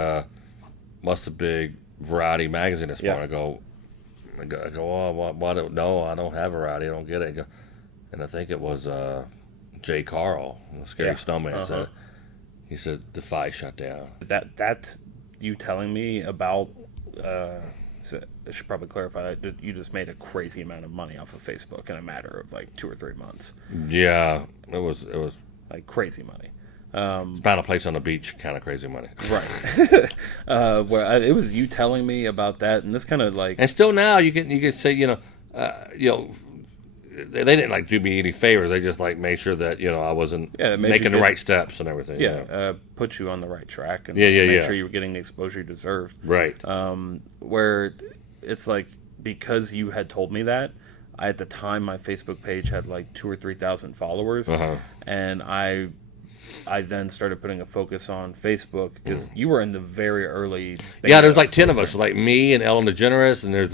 What's the big Variety magazine this morning? I go, oh, no, I don't have Variety. I don't get it. And I think it was Jay Carl, the Scary Snowman. He said Defy shut down. That's you telling me about. So I should probably clarify that you just made a crazy amount of money off of Facebook in a matter of like 2 or 3 months. Yeah, it was like crazy money. Found a place on the beach, kind of crazy money. Right. It was you telling me about that, and this kind of like. And still now you can say they didn't like do me any favors. They just like made sure that I wasn't making the right steps and everything. Yeah, put you on the right track and make sure you were getting the exposure you deserved. Right. Where it's like because you had told me that. At the time, my Facebook page had like 2,000 or 3,000 followers, and I then started putting a focus on Facebook because you were in the very early. There's like 10 of us, like me and Ellen DeGeneres, and there's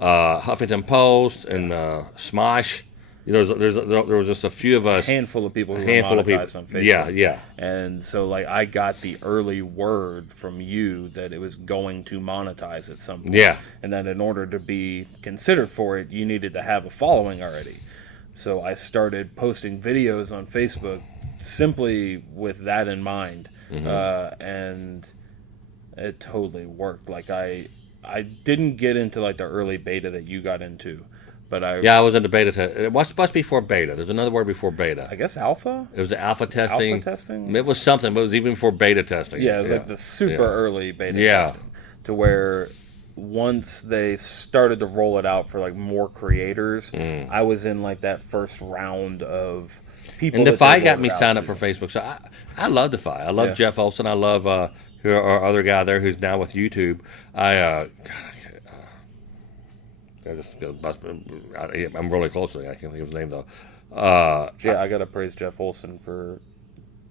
Huffington Post and Smosh. There was just a few of us. A handful of people who were monetized on Facebook. Yeah. And so like I got the early word from you that it was going to monetize at some point. Yeah. And then in order to be considered for it, you needed to have a following already. So I started posting videos on Facebook simply with that in mind, and it totally worked. Like I didn't get into like the early beta that you got into, but I was in the beta test. It must be before beta. There's another word before beta. I guess alpha. It was the alpha testing. Alpha testing. It was something, but it was even before beta testing. Yeah, it was like the super early beta testing, to where once they started to roll it out for like more creators, I was in like that first round of people. And Defy got me signed up for Facebook, so I love Defy. I love Jeff Olson. I love our other guy there who's now with YouTube. I'm really close to it. I can't think of his name though. I gotta praise Jeff Olson for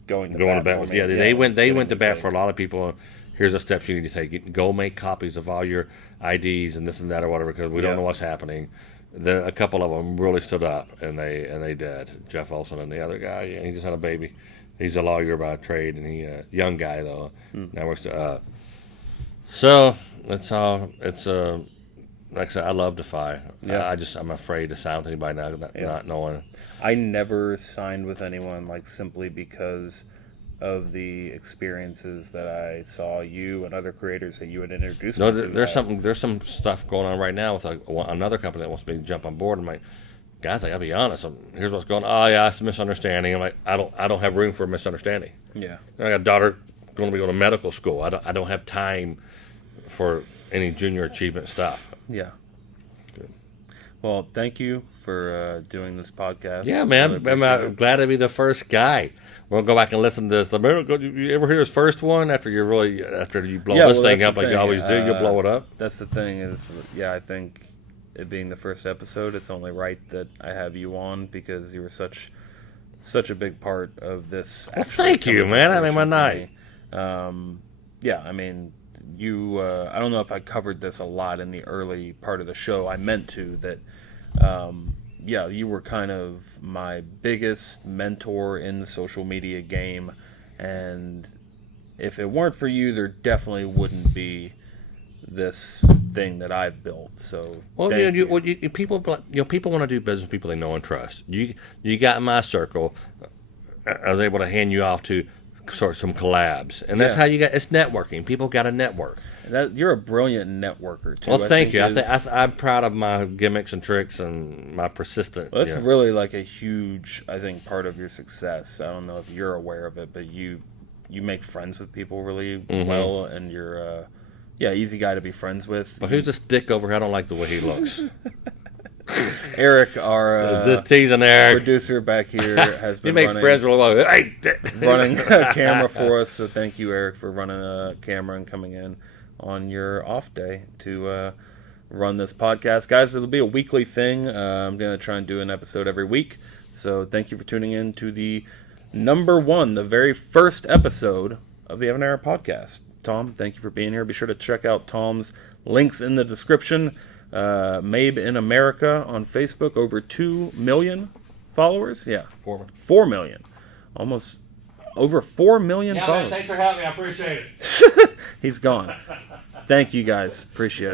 going to bat. They went to bat for a lot of people. Here's the steps you need to take. Go make copies of all your IDs and this and that or whatever, because we don't know what's happening. A couple of them really stood up, and they did. Jeff Olson and the other guy, he just had a baby. He's a lawyer by trade, and he young guy though. Now works. So that's all. It's like I said, I love Defy. Yeah. I'm afraid to sign with anybody now, not knowing. I never signed with anyone like simply because of the experiences that I saw you and other creators that you had introduced me to. There's some stuff going on right now with another company that wants me to jump on board. I'm like, guys, I gotta be honest. Here's what's going on. Oh yeah, it's a misunderstanding. I'm like, I don't have room for a misunderstanding. Yeah. I got a daughter going to be going to medical school. I don't have time for any junior achievement stuff. Yeah. Good. Well, thank you for doing this podcast. Yeah, man. Really I'm glad to be the first guy. We'll go back and listen to this. You ever hear his first one after you blow this thing up like you always do? You blow it up. That's the thing is, I think it being the first episode, it's only right that I have you on because you were such a big part of this. Well, thank you, man. I made my night. Yeah, I mean, you. I don't know if I covered this a lot in the early part of the show. I meant to that. Yeah, you were kind of my biggest mentor in the social media game, and if it weren't for you, there definitely wouldn't be this thing that I've built. So, people want to do business with people they know and trust. You got in my circle. I was able to hand you off to some collabs, and that's how you got. It's networking. People got to network. You're a brilliant networker too. Well, thank you. I'm proud of my gimmicks and tricks and my persistence. Well, that's really like a huge, I think, part of your success. I don't know if you're aware of it, but you make friends with people really well, and you're easy guy to be friends with. But who's this dick over here? I don't like the way he looks. Eric, our just teasing Eric. Producer back here, has been running a camera for us. So thank you, Eric, for running a camera and coming in on your off day to run this podcast. Guys, it'll be a weekly thing. I'm going to try and do an episode every week. So thank you for tuning in to the the very first episode of the Mabe In America podcast. Tom, thank you for being here. Be sure to check out Tom's links in the description. Mabe In America on Facebook, over 2 million followers. Yeah, 4 million. Almost over 4 million followers. Man, thanks for having me. I appreciate it. He's gone. Thank you guys. Appreciate it.